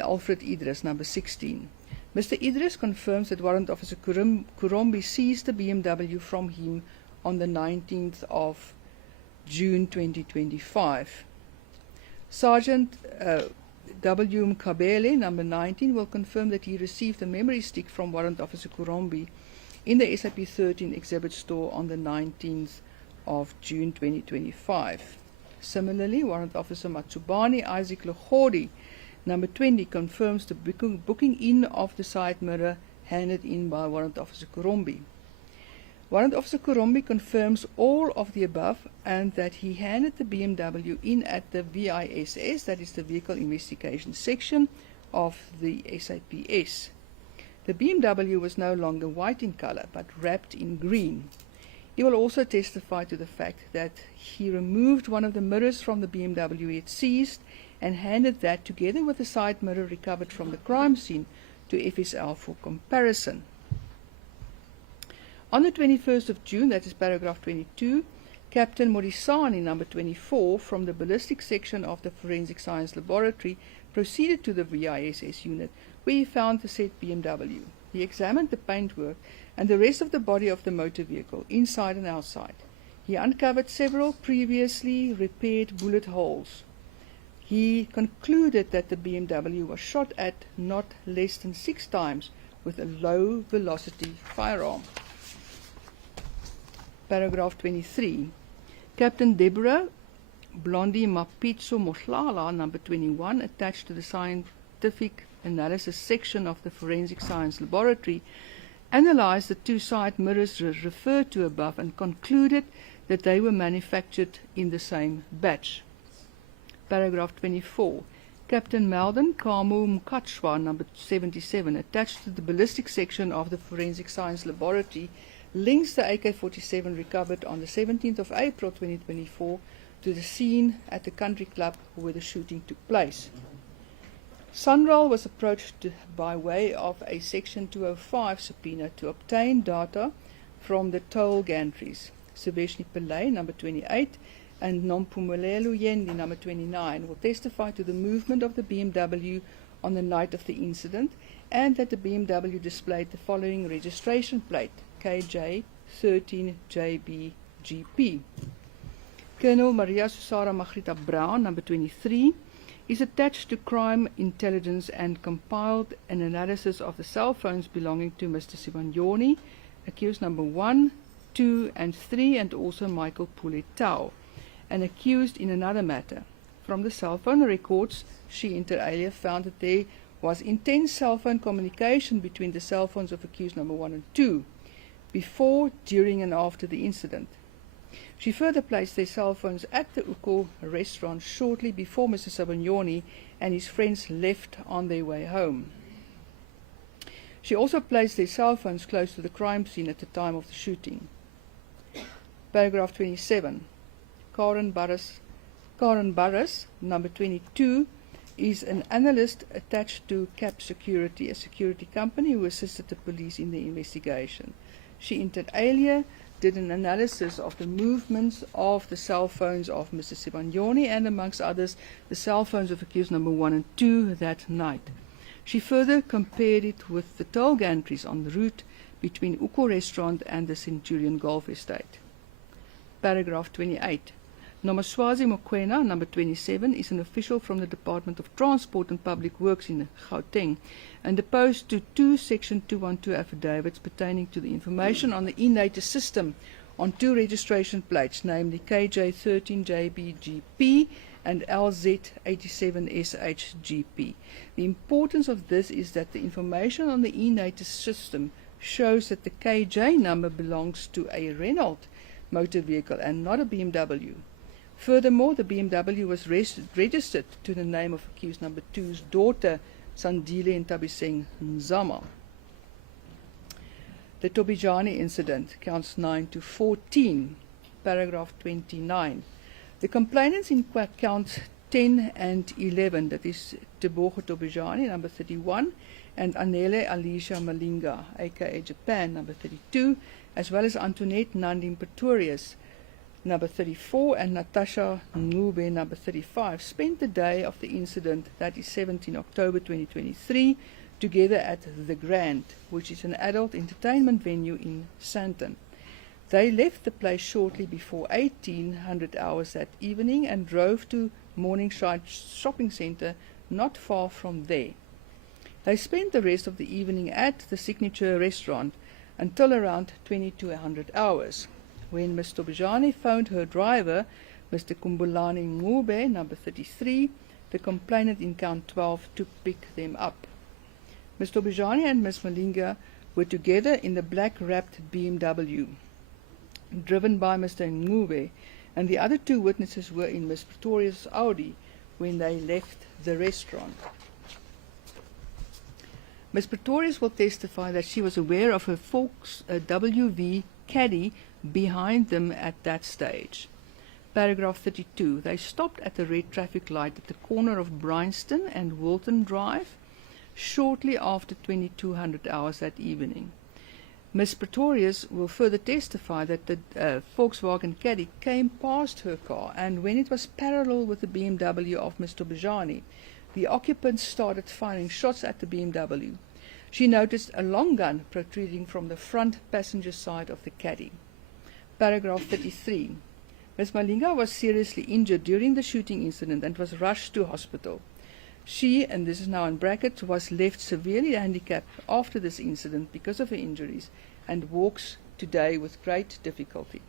Alfred Idris, number 16. Mr. Idris confirms that Warrant Officer Kurombi seized the BMW from him on the 19th of June 2025. Sergeant W. Mkabele, number 19, will confirm that he received a memory stick from Warrant Officer Kurombi in the SAP 13 exhibit store on the 19th of June 2025. Similarly, Warrant Officer Matsubani Isaac Logodi, number 20, confirms the booking in of the side mirror handed in by Warrant Officer Kurombi. Warrant Officer Kurombi confirms all of the above and that he handed the BMW in at the VISS, that is the Vehicle Investigation Section of the SAPS. The BMW was no longer white in color but wrapped in green. He will also testify to the fact that he removed one of the mirrors from the BMW he had seized and handed that together with the side mirror recovered from the crime scene to FSL for comparison. On the 21st of June, that is paragraph 22, Captain Morisani, number 24, from the ballistic section of the Forensic Science Laboratory, proceeded to the VISS unit, where he found the said BMW. He examined the paintwork and the rest of the body of the motor vehicle, inside and outside. He uncovered several previously repaired bullet holes. He concluded that the BMW was shot at not less than 6 times with a low-velocity firearm. Paragraph 23. Captain Deborah Blondie Mapitso Matlala, number 21, attached to the scientific analysis section of the Forensic Science Laboratory, analyzed the 2 side mirrors referred to above and concluded that they were manufactured in the same batch. Paragraph 24. Captain Malden Kamu Mkachwa, number 77, attached to the ballistic section of the Forensic Science Laboratory, links the AK-47 recovered on the 17th of April 2024 to the scene at the country club where the shooting took place. Sunral was approached by way of a Section 205 subpoena to obtain data from the toll gantries. Siveshni Pillay, number 28, and Nompumelelo Yendi, number 29, will testify to the movement of the BMW on the night of the incident and that the BMW displayed the following registration plate: KJ13JBGP. Colonel Maria Susara Magrita Brown, number 23, is attached to crime intelligence and compiled an analysis of the cell phones belonging to Mr. Sibanyoni, accused number 1, 2 and 3, and also Michael Puletau, and accused in another matter. From the cell phone records, she inter alia found that there was intense cell phone communication between the cell phones of accused number 1 and 2, before, during and after the incident. She further placed their cell phones at the Uko restaurant shortly before Mr. Sibanyoni and his friends left on their way home. She also placed their cell phones close to the crime scene at the time of the shooting. Paragraph 27. Karen Barras, number 22, is an analyst attached to CAP Security, a security company who assisted the police in the investigation. She inter alia did an analysis of the movements of the cell phones of Mr. Sibanyoni and, amongst others, the cell phones of accused number 1 and 2 that night. She further compared it with the toll gantries on the route between Uko Restaurant and the Centurion Golf Estate. Paragraph 28. Nomaswazi Mokwena, number 27, is an official from the Department of Transport and Public Works in Gauteng and deposed to 2 Section 212 affidavits pertaining to the information on the e-nator system on 2 registration plates, namely KJ13JBGP and LZ87SHGP. The importance of this is that the information on the e-nator system shows that the KJ number belongs to a Renault motor vehicle and not a BMW. Furthermore, the BMW was registered to the name of accused number 2's daughter, Sandile Ntabiseng Nzama. The Tobijani incident, counts 9 to 14, paragraph 29. The complainants in counts 10 and 11, that is Tebogo Tobijani, number 31, and Anele Alicia Malinga, aka Japan, number 32, as well as Antoinette Nandim Pretorius, number 34, and Natasha Ngube, number 35, spent the day of the incident, that is 17 October 2023, together at The Grand, which is an adult entertainment venue in Sandton. They left the place shortly before 1800 hours that evening and drove to Morningside Shopping Centre not far from there. They spent the rest of the evening at the Signature restaurant until around 2200 hours, when Ms. Tobijane phoned her driver, Mr. Kumbulani Ngube, number 33, the complainant in count 12, to pick them up. Ms. Tobijane and Ms. Malinga were together in the black-wrapped BMW, driven by Mr. Ngube, and the other two witnesses were in Ms. Pretoria's Audi when they left the restaurant. Ms. Pretorius will testify that she was aware of her Volks WV caddy behind them at that stage. Paragraph 32. They stopped at the red traffic light at the corner of Bryanston and Wilton Drive shortly after 2200 hours that evening. Ms. Pretorius will further testify that the Volkswagen Caddy came past her car, and when it was parallel with the BMW of Ms. Tobijane, the occupants started firing shots at the BMW. She noticed a long gun protruding from the front passenger side of the Caddy. Paragraph 33. Ms. Malinga was seriously injured during the shooting incident and was rushed to hospital. She, and this is now in brackets, was left severely handicapped after this incident because of her injuries and walks today with great difficulty.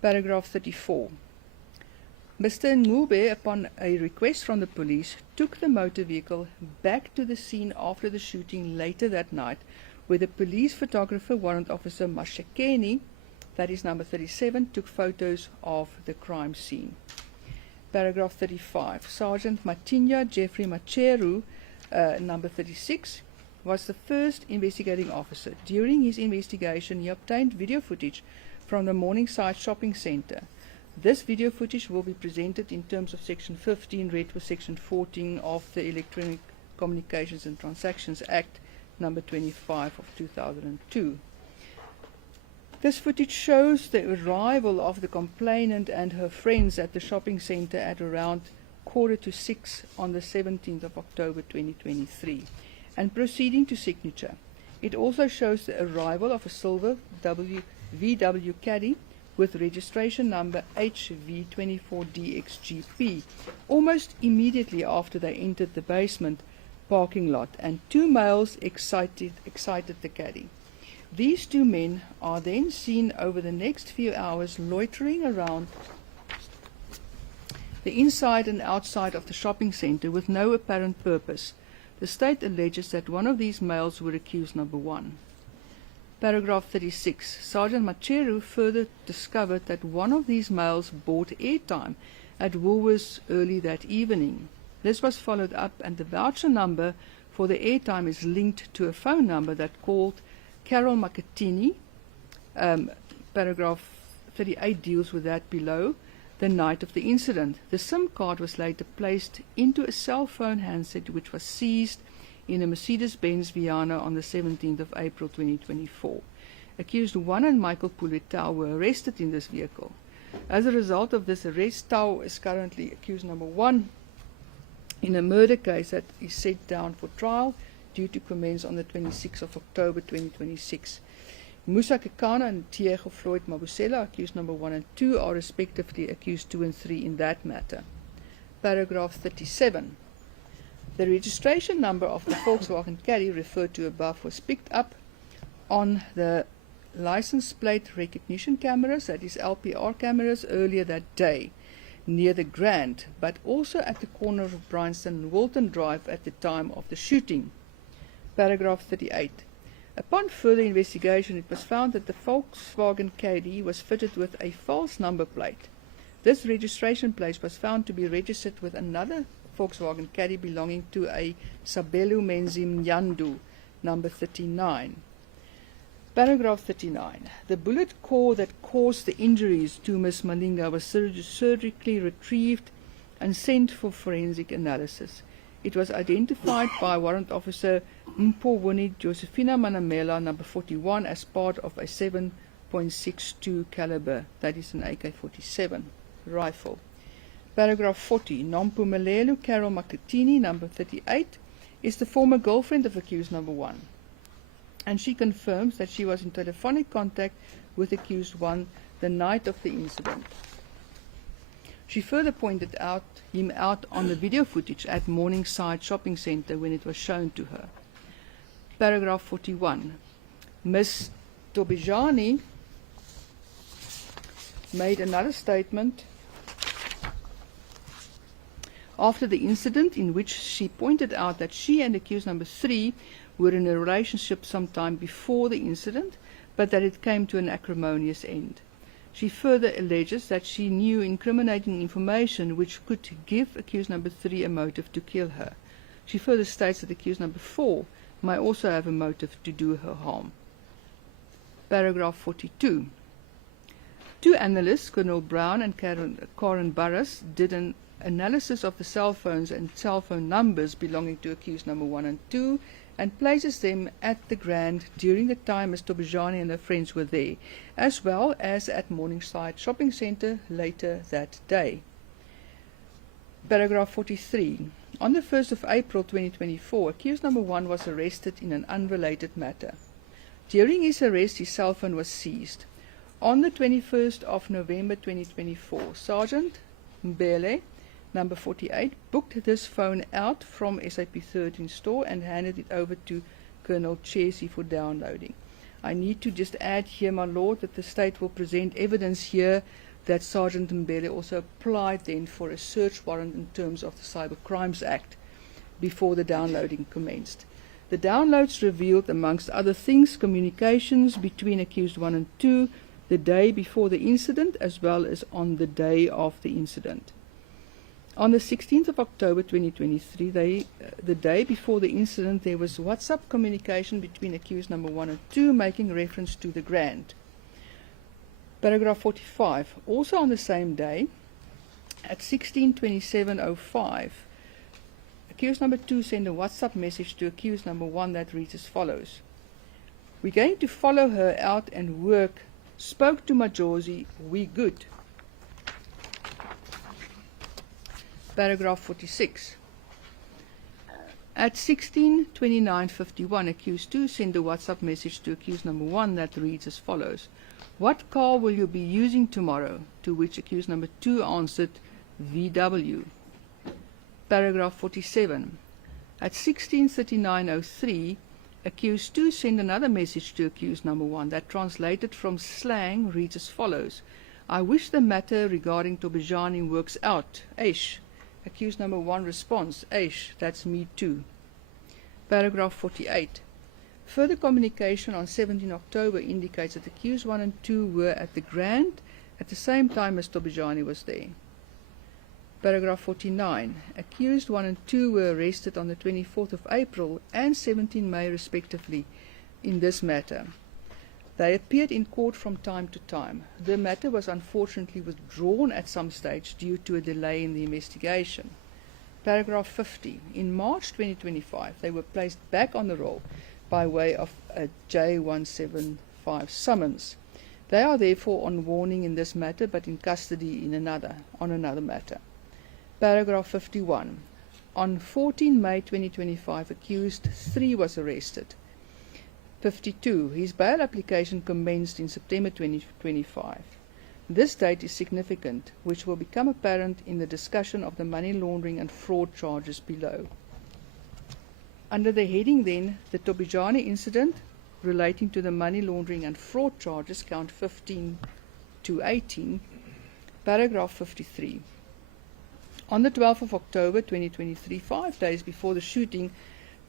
Paragraph 34. Mr. Ngube, upon a request from the police, took the motor vehicle back to the scene after the shooting later that night, where the police photographer, Warrant Officer Mashakeni, that is number 37, took photos of the crime scene. Paragraph 35. Sergeant Matinya Jeffrey Macheru, number 36, was the first investigating officer. During his investigation, he obtained video footage from the Morningside Shopping Centre. This video footage will be presented in terms of Section 15, read with Section 14 of the Electronic Communications and Transactions Act, number 25 of 2002. This footage shows the arrival of the complainant and her friends at the shopping centre at around 5:45 on the 17th of October 2023 and proceeding to Signature. It also shows the arrival of a silver VW Caddy with registration number HV24DXGP almost immediately after they entered the basement parking lot, and two males excited the Caddy. These two men are then seen over the next few hours loitering around the inside and outside of the shopping centre with no apparent purpose. The state alleges that one of these males were accused number 1. Paragraph 36. Sergeant Macheru further discovered that one of these males bought airtime at Woolworths early that evening. This was followed up, and the voucher number for the airtime is linked to a phone number that called Carol Macatini. Paragraph 38 deals with that below. The night of the incident, the SIM card was later placed into a cell phone handset which was seized in a Mercedes-Benz Viana on the 17th of April 2024. Accused 1 and Michael Puletau were arrested in this vehicle. As a result of this arrest, Tau is currently accused number 1 in a murder case that is set down for trial due to commence on the 26th of October 2026. Musa Kekana and Tiego Floyd Mabusela, accused number 1 and 2, are respectively accused 2 and 3 in that matter. Paragraph 37. The registration number of the Volkswagen Caddy referred to above was picked up on the license plate recognition cameras, that is LPR cameras, earlier that day near the Grand, but also at the corner of Bryanston and Wilton Drive at the time of the shooting. Paragraph 38. Upon further investigation, it was found that the Volkswagen Caddy was fitted with a false number plate. This registration plate was found to be registered with another Volkswagen Caddy belonging to a Sabelu Menzim Nyandu, number 39. Paragraph 39. The bullet core that caused the injuries to Ms. Malinga was surgically retrieved and sent for forensic analysis. It was identified by Warrant Officer Mpowuni Josephina Manamela, number 41, as part of a 7.62 caliber, that is an AK-47 rifle. Paragraph 40. Nompumelelo Carol Makatini, number 38, is the former girlfriend of accused number 1. and she confirms that she was in telephonic contact with accused 1 the night of the incident. She further pointed him out on the video footage at Morningside Shopping Centre when it was shown to her. Paragraph 41. Ms. Tobijani made another statement after the incident in which she pointed out that she and accused number 3 were in a relationship sometime before the incident, but that it came to an acrimonious end. She further alleges that she knew incriminating information which could give accused number 3 a motive to kill her. She further states that accused number 4 may also have a motive to do her harm. Paragraph 42. 2 analysts, Colonel Brown and Karen Burris, did an analysis of the cell phones and cell phone numbers belonging to accused number 1 and 2 and places them at the Grand during the time Ms. Tobijani and her friends were there, as well as at Morningside Shopping Centre later that day. Paragraph 43. On the 1st of April 2024, accused number 1 was arrested in an unrelated matter. During his arrest, his cell phone was seized. On the 21st of November 2024, Sergeant Mbele, number 48, booked this phone out from SAP 13 store and handed it over to Colonel Chesi for downloading. I need to just add here, my lord, that the state will present evidence here that Sergeant Mbele also applied then for a search warrant in terms of the Cyber Crimes Act before the downloading commenced. The downloads revealed, amongst other things, communications between accused 1 and 2 the day before the incident as well as on the day of the incident. On the 16th of October 2023, the day before the incident, there was WhatsApp communication between accused number 1 and 2 making reference to the Grand. Paragraph 45. Also on the same day, at 16:27:05, accused number 2 sent a WhatsApp message to accused number 1 that reads as follows. We're going to follow her out and work. Spoke to Majosi, we good. Paragraph 46. At 16:29:51, accused 2 sent a WhatsApp message to accused number 1 that reads as follows. What car will you be using tomorrow? To which accused number 2 answered, VW. Paragraph 47. At 16:39:03, accused 2 sent another message to accused number 1 that translated from slang reads as follows. I wish the matter regarding Tobijani works out. Aish. Accused number 1 responds, Aish, that's me too. Paragraph 48. Further communication on 17 October indicates that accused 1 and 2 were at the Grand at the same time as Tobijani was there. Paragraph 49. Accused 1 and 2 were arrested on the 24th of April and 17 May respectively in this matter. They appeared in court from time to time. The matter was unfortunately withdrawn at some stage due to a delay in the investigation. Paragraph 50. In March 2025, they were placed back on the roll by way of a J175 summons. They are therefore on warning in this matter but in custody on another matter. Paragraph 51. On 14 May 2025, accused 3 was arrested. 52. His bail application commenced in September 2025. This date is significant, which will become apparent in the discussion of the money laundering and fraud charges below. Under the heading then, the Tobijani incident relating to the money laundering and fraud charges, count 15 to 18, paragraph 53. On the 12th of October 2023, 5 days before the shooting,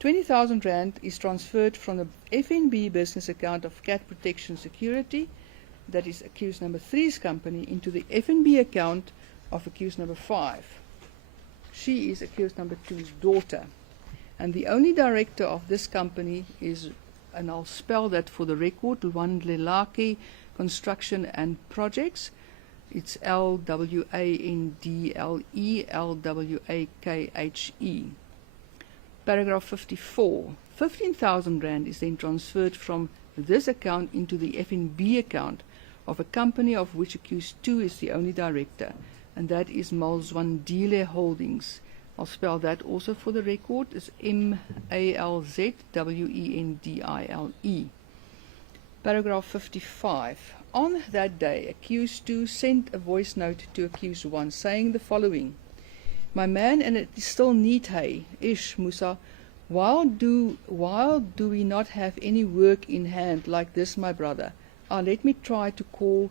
20,000 Rand is transferred from the FNB business account of Cat Protection Security, that is accused number 3's company, into the FNB account of accused number 5. She is accused number 2's daughter. And the only director of this company is, and I'll spell that for the record, Matlala Construction and Projects. It's LWANDLELWAKHE. Paragraph 54. 15,000 Rand is then transferred from this account into the FNB account of a company of which accused 2 is the only director, and that is Malzwandile Holdings, I'll spell that also for the record. It's Malzwendile. Paragraph 55. On that day, accused 2 sent a voice note to accused 1 saying the following. My man, and it is still need hay, Ish Musa, while do we not have any work in hand like this, my brother? Let me call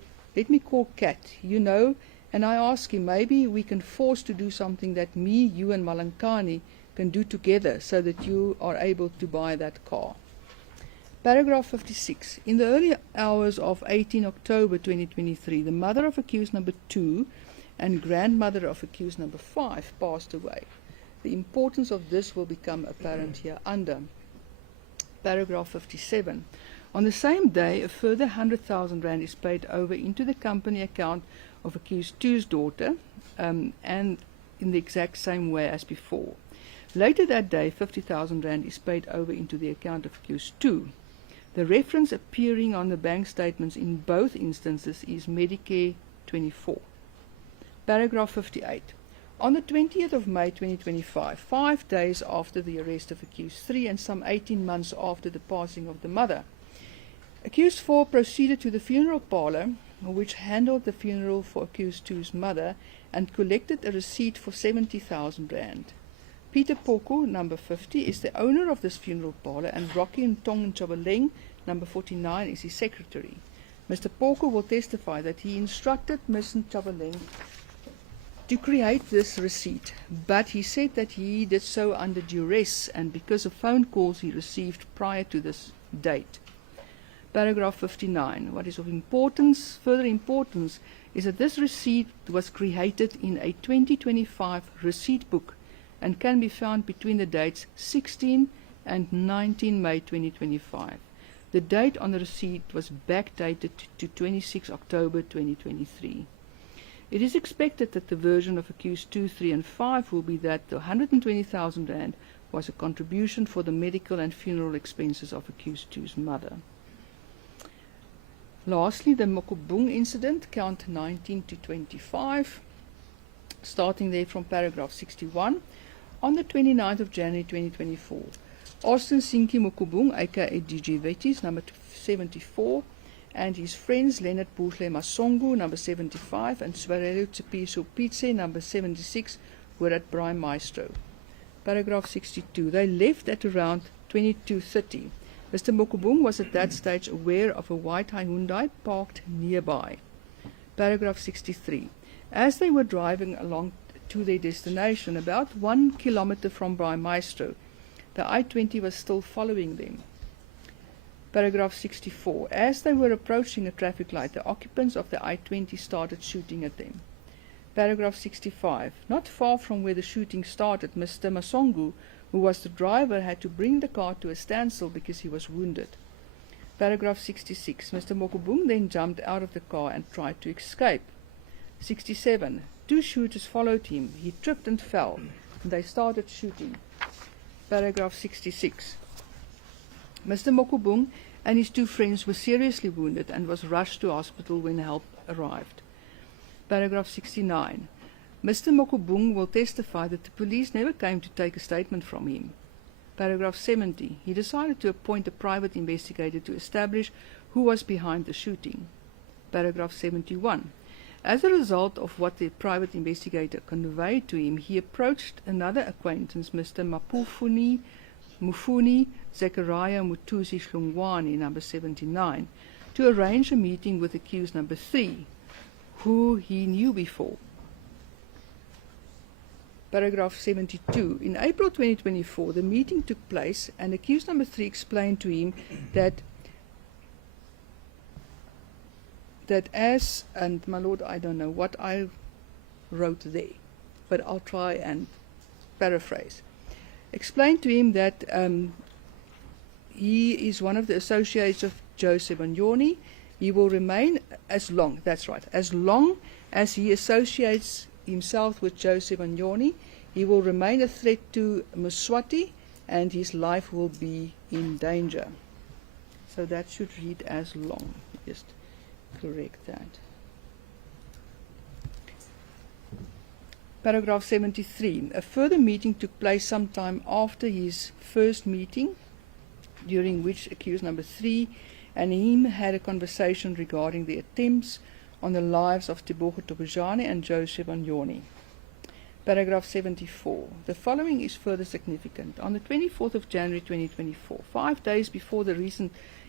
Cat, you know, and I ask him, maybe we can force to do something that me, you and Malankani can do together so that you are able to buy that car. Paragraph 56. In the early hours of 18 October 2023, the mother of accused number 2 and grandmother of accused number 5 passed away. The importance of this will become apparent here under. Paragraph 57. On the same day, a further 100,000 rand is paid over into the company account of accused 2's daughter, and in the exact same way as before. Later that day, 50,000 rand is paid over into the account of accused 2. The reference appearing on the bank statements in both instances is Medicare 24. Paragraph 58. On the 20th of May 2025, 5 days after the arrest of accused 3 and some 18 months after the passing of the mother, accused 4 proceeded to the funeral parlour, which handled the funeral for accused 2's mother, and collected a receipt for 70,000 rand. Peter Poko, number 50, is the owner of this funeral parlour, and Rocky Ntong Chabaleng, number 49, is his secretary. Mr. Poko will testify that he instructed Ms. Chabaleng to create this receipt, but he said that he did so under duress and because of phone calls he received prior to this date. Paragraph 59. What is of further importance, is that this receipt was created in a 2025 receipt book and can be found between the dates 16 and 19 May 2025. The date on the receipt was backdated to 26 October 2023. It is expected that the version of accused 2, 3 and 5 will be that the 120,000 rand was a contribution for the medical and funeral expenses of accused 2's mother. Lastly, the Mokobung incident, count 19 to 25, starting there from paragraph 61. On the 29th of January 2024, Austin Sinki Mokobung, aka DJ Vetis, number 74, and his friends Leonard Bushle Masongo, number 75, and Swarelo Tsepiso Pitse, number 76, were at Braai Maestro. Paragraph 62. They left at around 22:30. Mr. Mokobung was at that stage aware of a white Hyundai parked nearby. Paragraph 63. As they were driving along to their destination, about 1 kilometer from Braai Maestro, the I-20 was still following them. Paragraph 64. As they were approaching a traffic light, the occupants of the I-20 started shooting at them. Paragraph 65. Not far from where the shooting started, Mr. Masongo, who was the driver, had to bring the car to a standstill because he was wounded. Paragraph 66. Mr. Mokobung then jumped out of the car and tried to escape. 67. 2 shooters followed him. He tripped and fell, and they started shooting. Paragraph 66. Mr. Mokobung and his 2 friends were seriously wounded and was rushed to hospital when help arrived. Paragraph 69. Mr. Mokobung will testify that the police never came to take a statement from him. Paragraph 70. He decided to appoint a private investigator to establish who was behind the shooting. Paragraph 71. As a result of what the private investigator conveyed to him, he approached another acquaintance, Mr. Mufuni Zechariah Mutusi Shlungwani, number 79, to arrange a meeting with accused number 3, who he knew before. Paragraph 72. In April 2024, the meeting took place and accused number 3 explained to him that as, and my lord, I don't know what I wrote there, but I'll try and paraphrase. Explained to him that he is one of the associates of Joseph Anyoni. He will remain as long as he associates himself with Joseph Anyoni, he will remain a threat to Mswati and his life will be in danger. So that should read as long. Just correct that. Paragraph 73. A further meeting took place sometime after his first meeting, during which accused number 3 and him had a conversation regarding the attempts on the lives of Tebogo Tobojane and Joseph Anyoni. Paragraph 74. The following is further significant. On the 24th of January 2024, 5 days before the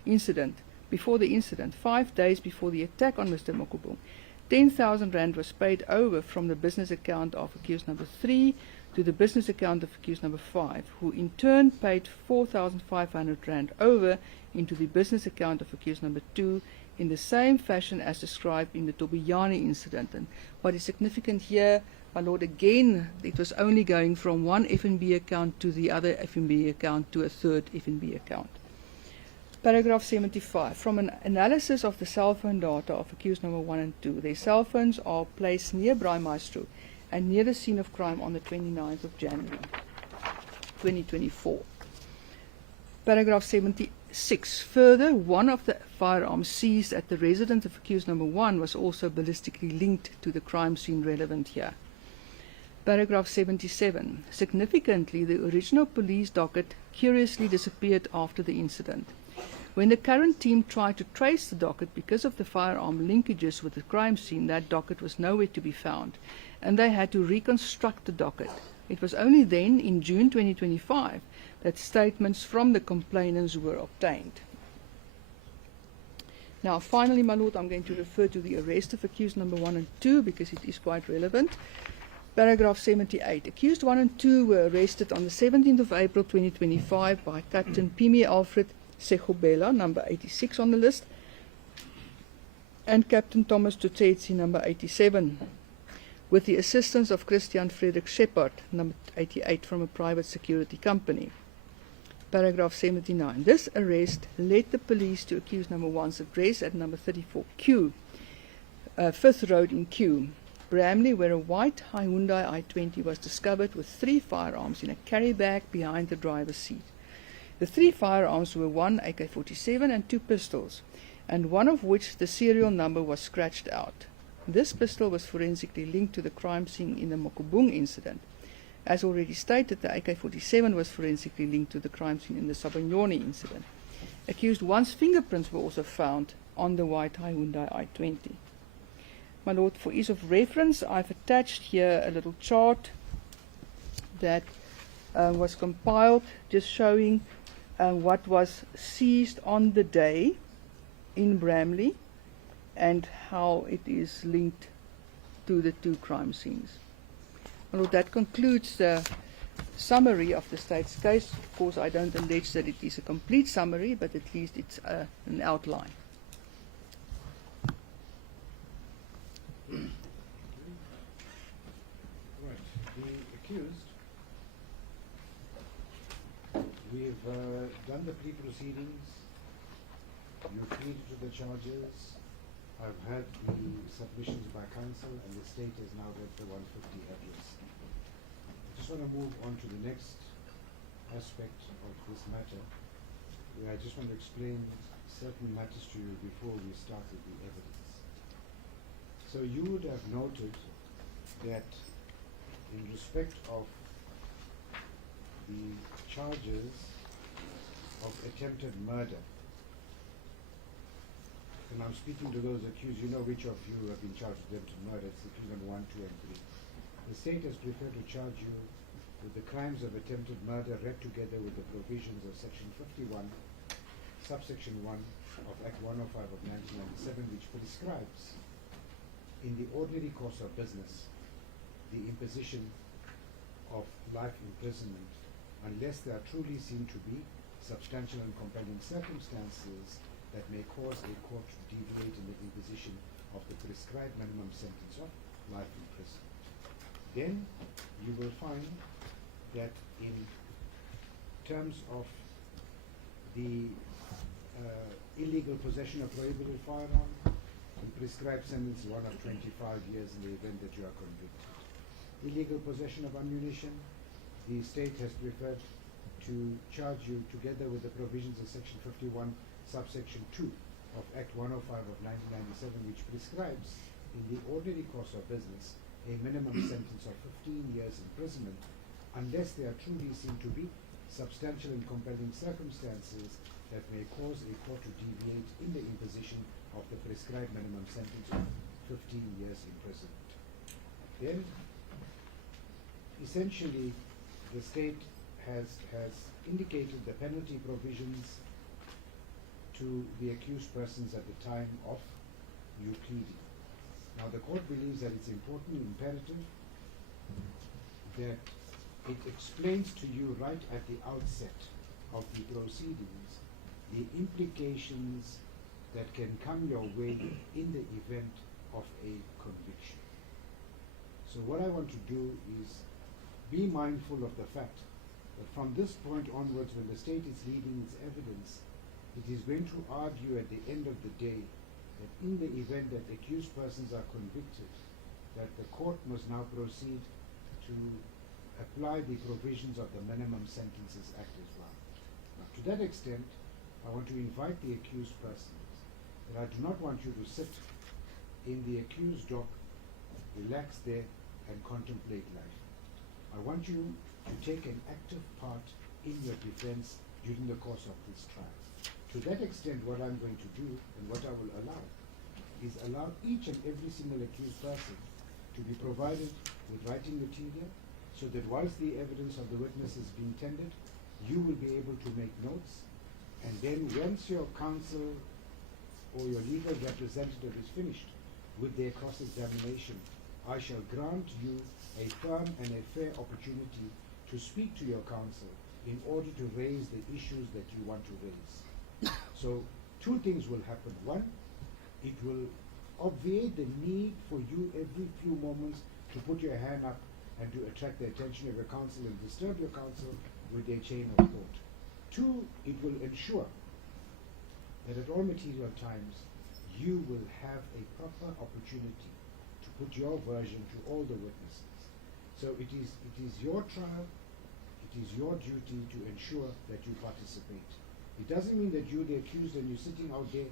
incident, 5 days before the attack on Mr. Mokubung, 10,000 rand was paid over from the business account of accused number 3 to the business account of accused number 5, who in turn paid 4,500 rand over into the business account of accused number 2 in the same fashion as described in the Tobojane incident. And what is significant here, my lord, again, it was only going from one FNB account to the other FNB account to a third FNB account. Paragraph 75. From an analysis of the cell phone data of accused number 1 and 2, their cell phones are placed near Braaimaestro and near the scene of crime on the 29th of January 2024. Paragraph 76. Further, one of the firearms seized at the residence of accused number 1 was also ballistically linked to the crime scene relevant here. Paragraph 77. Significantly, the original police docket curiously disappeared after the incident. When the current team tried to trace the docket because of the firearm linkages with the crime scene, that docket was nowhere to be found, and they had to reconstruct the docket. It was only then, in June 2025, that statements from the complainants were obtained. Now, finally, my lord, I'm going to refer to the arrest of accused number 1 and 2 because it is quite relevant. Paragraph 78. Accused 1 and 2 were arrested on the 17th of April 2025 by Captain Pimi Alfred Segobela, number 86 on the list, and Captain Thomas Tutetsi, number 87, with the assistance of Christian Frederick Shepard, number 88, from a private security company. Paragraph 79. This arrest led the police to accused number 1's address at number 34 Q, 5th Road in Q, Bramley, where a white Hyundai i20 was discovered with 3 firearms in a carry bag behind the driver's seat. The 3 firearms were 1 AK-47 and 2 pistols, and one of which the serial number was scratched out. This pistol was forensically linked to the crime scene in the Mokubung incident. As already stated, the AK-47 was forensically linked to the crime scene in the Sabanyoni incident. Accused 1's fingerprints were also found on the white Hyundai i20. My lord, for ease of reference, I've attached here a little chart that was compiled just showing what was seized on the day in Bramley and how it is linked to the 2 crime scenes. Well, that concludes the summary of the state's case. Of course, I don't allege that it is a complete summary, but at least it's an outline. Right. The accused, we've done the plea proceedings. You've pleaded to the charges. I've had the submissions by counsel, and the state has now read the 150 address. I just want to move on to the next aspect of this matter, where I just want to explain certain matters to you before we start with the evidence. So you would have noted that in respect of the charges of attempted murder, and I'm speaking to those accused, you know which of you have been charged with attempted murder. It's accused number 1, 2, and 3. The state has preferred to charge you with the crimes of attempted murder read together with the provisions of section 51, subsection 1 of Act 105 of 1997, which prescribes in the ordinary course of business the imposition of life imprisonment unless there are truly seen to be substantial and compelling circumstances that may cause a court to deviate in the imposition of the prescribed minimum sentence of life in prison. Then you will find that in terms of the illegal possession of prohibited firearm, the prescribed sentence is 1 of 25 years in the event that you are convicted. Illegal possession of ammunition, the state has preferred to charge you together with the provisions of section 51, subsection 2 of Act 105 of 1997, which prescribes in the ordinary course of business a minimum sentence of 15 years imprisonment unless there are truly seen to be substantial and compelling circumstances that may cause a court to deviate in the imposition of the prescribed minimum sentence of 15 years imprisonment. Then, essentially, the state has indicated the penalty provisions to the accused persons at the time of you pleading. Now, the court believes that it's important and imperative that it explains to you right at the outset of the proceedings the implications that can come your way in the event of a conviction. So what I want to do is be mindful of the fact that from this point onwards, when the state is leading its evidence, it is going to argue at the end of the day that in the event that accused persons are convicted, that the court must now proceed to apply the provisions of the Minimum Sentences Act as well. Now, to that extent, I want to invite the accused persons that I do not want you to sit in the accused dock, relax there, and contemplate life. I want you to take an active part in your defense during the course of this trial. To that extent, what I'm going to do and what I will allow is allow each and every single accused person to be provided with writing material so that whilst the evidence of the witness is being tendered, you will be able to make notes, and then once your counsel or your legal representative is finished with their cross-examination, I shall grant you a firm and a fair opportunity to speak to your counsel in order to raise the issues that you want to raise. So two things will happen. One, it will obviate the need for you every few moments to put your hand up and to attract the attention of your counsel and disturb your counsel with their chain of thought. Two, it will ensure that at all material times you will have a proper opportunity to put your version to all the witnesses. So it is your trial, it is your duty to ensure that you participate. It doesn't mean that you're the accused and you're sitting out there,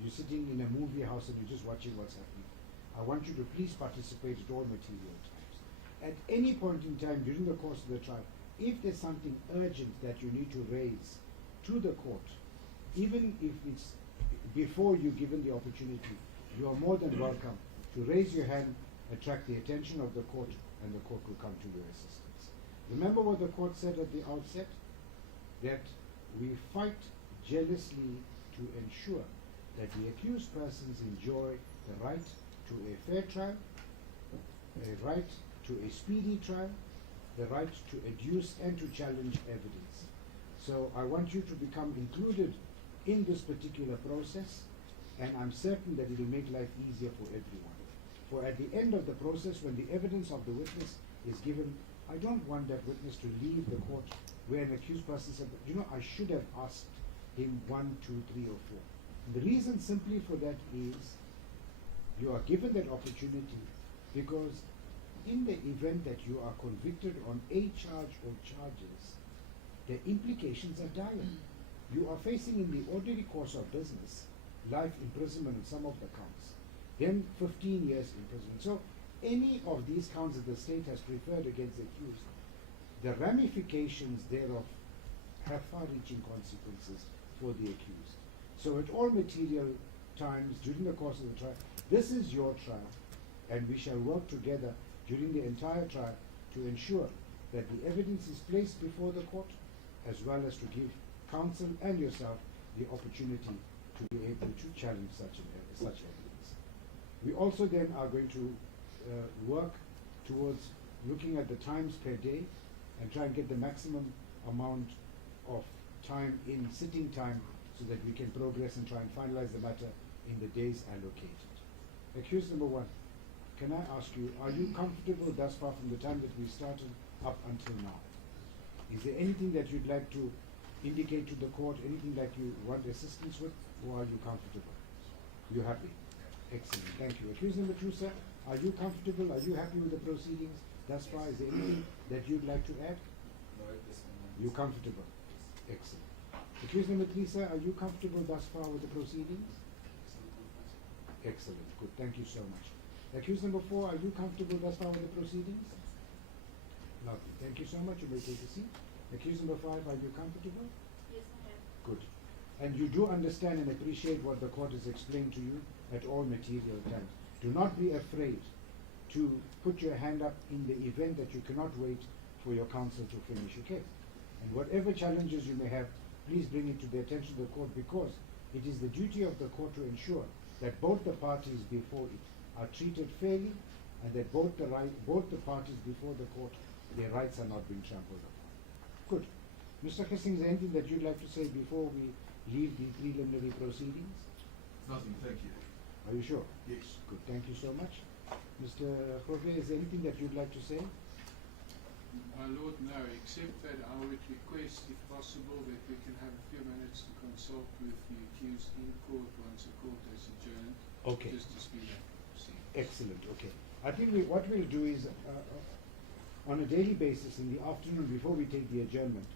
you're sitting in a movie house and you're just watching what's happening. I want you to please participate at all material times. At any point in time during the course of the trial, if there's something urgent that you need to raise to the court, even if it's before you're given the opportunity, you are more than welcome to raise your hand, attract the attention of the court, and the court will come to your assistance. Remember what the court said at the outset? That we fight jealously to ensure that the accused persons enjoy the right to a fair trial, a right to a speedy trial, the right to adduce and to challenge evidence. So I want you to become included in this particular process, and I'm certain that it will make life easier for everyone. For at the end of the process, when the evidence of the witness is given, I don't want that witness to leave the court where an accused person said, you know, I should have asked him 1, 2, 3, or 4. And the reason simply for that is you are given that opportunity because in the event that you are convicted on a charge or charges, the implications are dire. You are facing in the ordinary course of business life imprisonment on some of the counts, then 15 years imprisonment. So any of these counts that the state has preferred against the accused, the ramifications thereof have far-reaching consequences for the accused. So at all material times during the course of the trial, this is your trial, and we shall work together during the entire trial to ensure that the evidence is placed before the court, as well as to give counsel and yourself the opportunity to be able to challenge such evidence. We also then are going to work towards looking at the times per day and try and get the maximum amount of time in sitting time so that we can progress and try and finalize the matter in the days allocated. Accused number 1, can I ask you, are you comfortable thus far from the time that we started up until now? Is there anything that you'd like to indicate to the court, anything that you want assistance with, or are you comfortable? You're happy? Excellent, thank you. Accused number 2, sir, are you comfortable? Are you happy with the proceedings thus far? Is there anything that you'd like to add? No, at this moment. You're comfortable? Excellent. Accused number 3, sir, are you comfortable thus far with the proceedings? Excellent, good, thank you so much. Accused number 4, are you comfortable thus far with the proceedings? Lovely. Thank you so much. You may take a seat. Accused number 5, are you comfortable? Yes, I am. Good. And you do understand and appreciate what the court has explained to you at all material times. Do not be afraid to put your hand up in the event that you cannot wait for your counsel to finish your case. And whatever challenges you may have, please bring it to the attention of the court, because it is the duty of the court to ensure that both the parties before it are treated fairly, and that both the parties before the court, their rights are not being trampled upon. Good. Mr. Kissing, is there anything that you'd like to say before we leave the preliminary proceedings? Nothing, thank you. Are you sure? Yes. Good. Thank you so much. Mr. Khove, is there anything that you'd like to say? My Lord, no, except that I would request, if possible, that we can have a few minutes to consult with the accused in court once the court has adjourned. Okay. Just to speed up the proceedings. Excellent. Okay. I think what we'll do is, on a daily basis in the afternoon before we take the adjournment,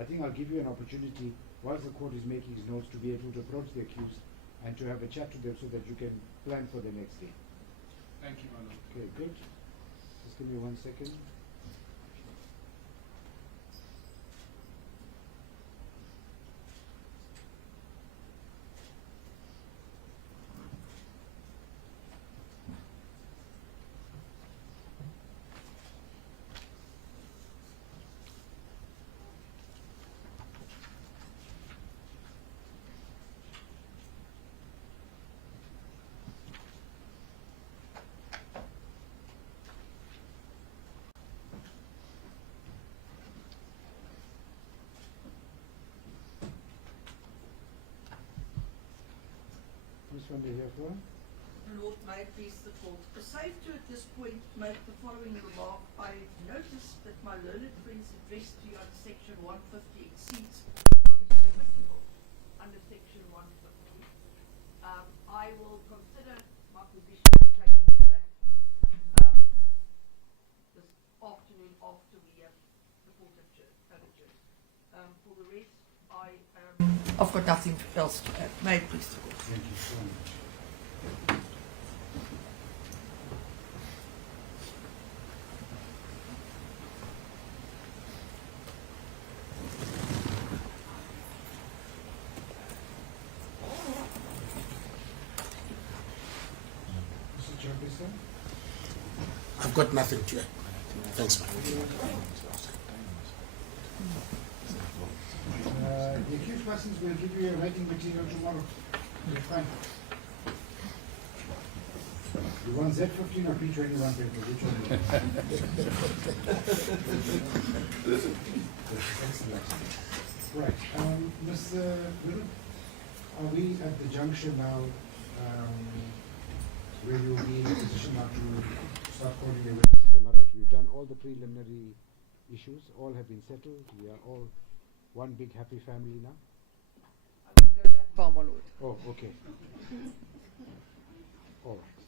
I think I'll give you an opportunity, whilst the court is making his notes, to be able to approach the accused and to have a chat to them so that you can plan for the next day. Thank you, my Lord. Okay, good. Just give me 1 second. Which one do you have for? Lord, may it please the court. Safe to at this point make the following remark. I noticed that my learned friend's address to you under section 150 exceeds what is permissible under section 150. I will consider my position pertaining to that this afternoon after we have the court adjourned. For the rest, I've got nothing else to add. May it please the court. Thank you so much. Mr. Chairperson? I've got nothing to add. Thanks, man. The accused persons will give you a writing material tomorrow. Okay, fine. You want Z15 or P21 paper? Which one? Excellent. Right. Mr. Will, are we at the junction now where you will be in a position now to start calling your witnesses? Am I right? We've done all the preliminary issues. All have been settled. We are all one big happy family now. Far, my lord. Oh, okay. All right.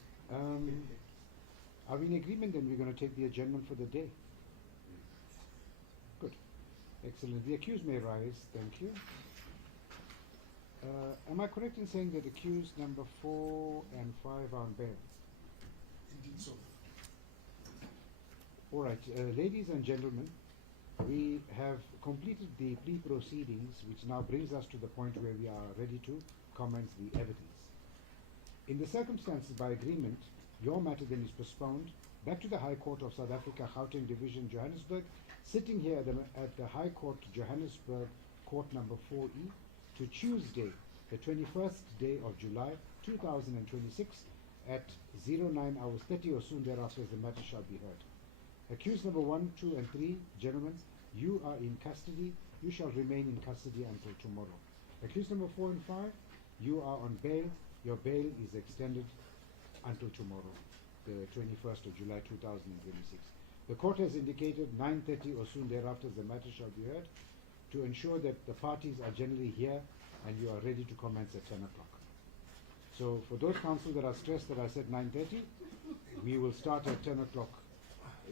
Are we in agreement then? We're going to take the adjournment for the day. Good. Excellent. The accused may rise. Thank you. Am I correct in saying that accused number 4 and 5 are on bail? Indeed so. All right. Ladies and gentlemen, we have completed the plea proceedings, which now brings us to the point where we are ready to commence the evidence. In the circumstances, by agreement, your matter then is postponed back to the High Court of South Africa, Gauteng Division, Johannesburg, sitting here at the High Court, Johannesburg, Court number 4E, to Tuesday, the 21st day of July, 2026, at 09 hours 30 or soon thereafter, as the matter shall be heard. Accused number 1, 2, and 3, gentlemen, you are in custody. You shall remain in custody until tomorrow. Accused number 4 and 5, you are on bail. Your bail is extended until tomorrow, the 21st of July 2026. The court has indicated 9:30 or soon thereafter the matter shall be heard, to ensure that the parties are generally here and you are ready to commence at 10 o'clock. So for those counsel that are stressed that I said 9:30, we will start at 10 o'clock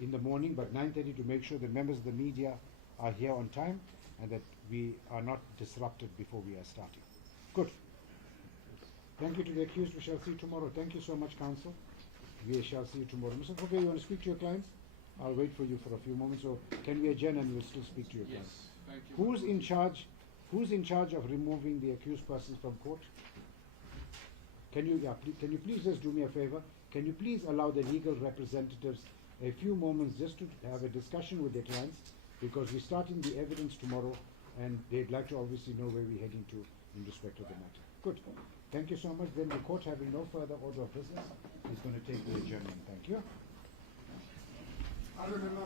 in the morning, but 9:30 to make sure that members of the media are here on time and that we are not disrupted before we are starting. Good. Thank you to the accused. We shall see you tomorrow. Thank you so much, counsel. we shall see you tomorrow. Mr. Koke, you want to speak to your clients? I'll wait for you for a few moments, or can we adjourn and we'll still speak to your clients? Yes, thank you. Who's in charge? Who's in charge of removing the accused persons from court? Can you please just do me a favor? Can you please allow the legal representatives a few moments just to have a discussion with their clients, because we're starting the evidence tomorrow and they'd like to obviously know where we're heading to in respect of the matter. Good. Thank you so much. Then the court, having no further order of business, is going to take the adjournment. Thank you. I don't know.